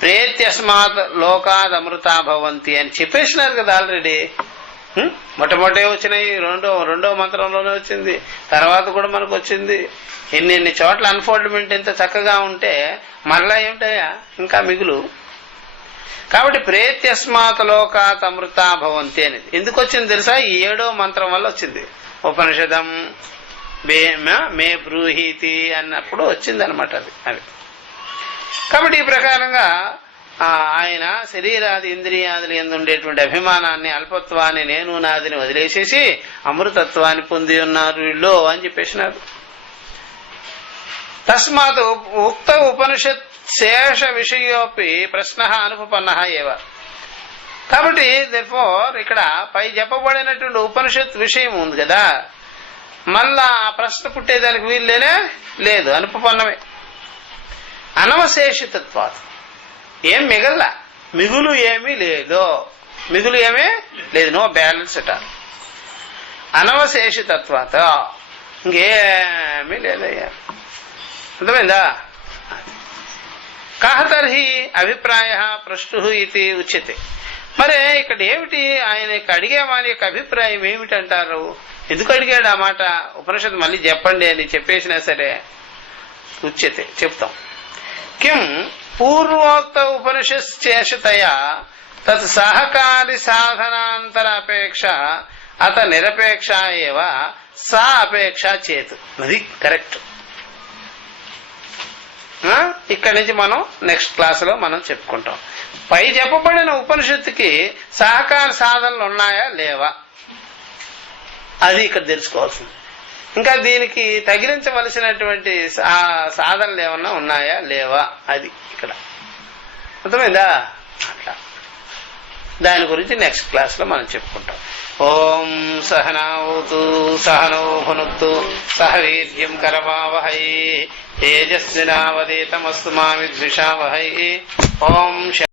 ప్రేత్యస్మాత్ లోకాద్ అమృతా భవంతి అని చెప్పేసినారు కదా ఆల్రెడీ. మొట్టమొదటి వచ్చినాయి, రెండో మంత్రంలోనే వచ్చింది, తర్వాత కూడా మనకు వచ్చింది. ఎన్ని చోట్ల అన్ఫోల్డ్మెంట్ ఎంత చక్కగా ఉంటే మరలా ఏమిటయా ఇంకా మిగులు. కాబట్టి ప్రేత్యస్మాత్ లోకాత్ అమృతా భవంతి అనేది ఎందుకు వచ్చింది తెలుసా? ఈ 7వ మంత్రం వల్ల వచ్చింది. ఉపనిషదం మే బ్రూహీతి అన్నప్పుడు వచ్చింది అనమాట అది. కాబట్టి ఈ ప్రకారంగా ఆయన శరీరాది ఇంద్రియాదులు ఎందు ఉండేటువంటి అభిమానాన్ని, అల్పత్వాన్ని, నేను నాదిని వదిలేసేసి అమృతత్వాన్ని పొంది ఉన్నారు వీళ్ళు అని చెప్పేసినారు. తస్మాత్ ఉక్త ఉపనిషత్ శేష విషయోపి ప్రశ్న అనుపన్న ఏవ. కాబట్టి దేర్ఫోర్ ఇక్కడ పై చెప్పబడినటువంటి ఉపనిషత్ విషయం ఉంది కదా, మళ్ళా ఆ ప్రశ్న పుట్టేదానికి వీల్లేనే లేదు, అనుపన్నమే. అనవశేషితత్వాత్ ఏం మిగులు ఏమీ లేదు, నో బ్యాలెన్స్ అట. అనవశేషితత్వాత ఇంకేమీ లేదయ్యా. అర్థమైందా? కహ తర్హి అభిప్రాయ పృష్టు ఇది ఉచ్యతే. మరి ఇక్కడ ఏమిటి ఆయన అడిగే వారి యొక్క అభిప్రాయం ఏమిటంటారు? ఎందుకు అడిగాడు ఆ మాట? ఉపనిషత్తు మళ్ళీ చెప్పండి అని చెప్పేసినా సరే ఉచ్యతే చెప్తాం. కిం పూర్వోక్త ఉపనిషశ్చేషతయా తత్ సహకారి సాధనాంతర అపేక్ష అత నిరపేక్ష ఏవ సా అపేక్ష చేతు. అది కరెక్ట్. ఇక్కడి నుంచి మనం నెక్స్ట్ క్లాస్ లో మనం చెప్పుకుంటాం. పై చెప్పబడిన ఉపనిషత్తుకి సహకార సాధనలు ఉన్నాయా లేవా అది ఇక్కడ తెలుసుకోవాల్సింది. ఇంకా దీనికి తగిలించవలసినటువంటి సాధనలు ఏమన్నా ఉన్నాయా లేవా అది ఇక్కడ అర్థమైందా? అట్లా దాని గురించి నెక్స్ట్ క్లాస్ లో మనం చెప్పుకుంటాం. ఓం సహనావతు సహనో భునక్తు సహ వీర్యం కరవావహై తేజస్వినావదేతమస్తు మా విద్విషావహై. ఓం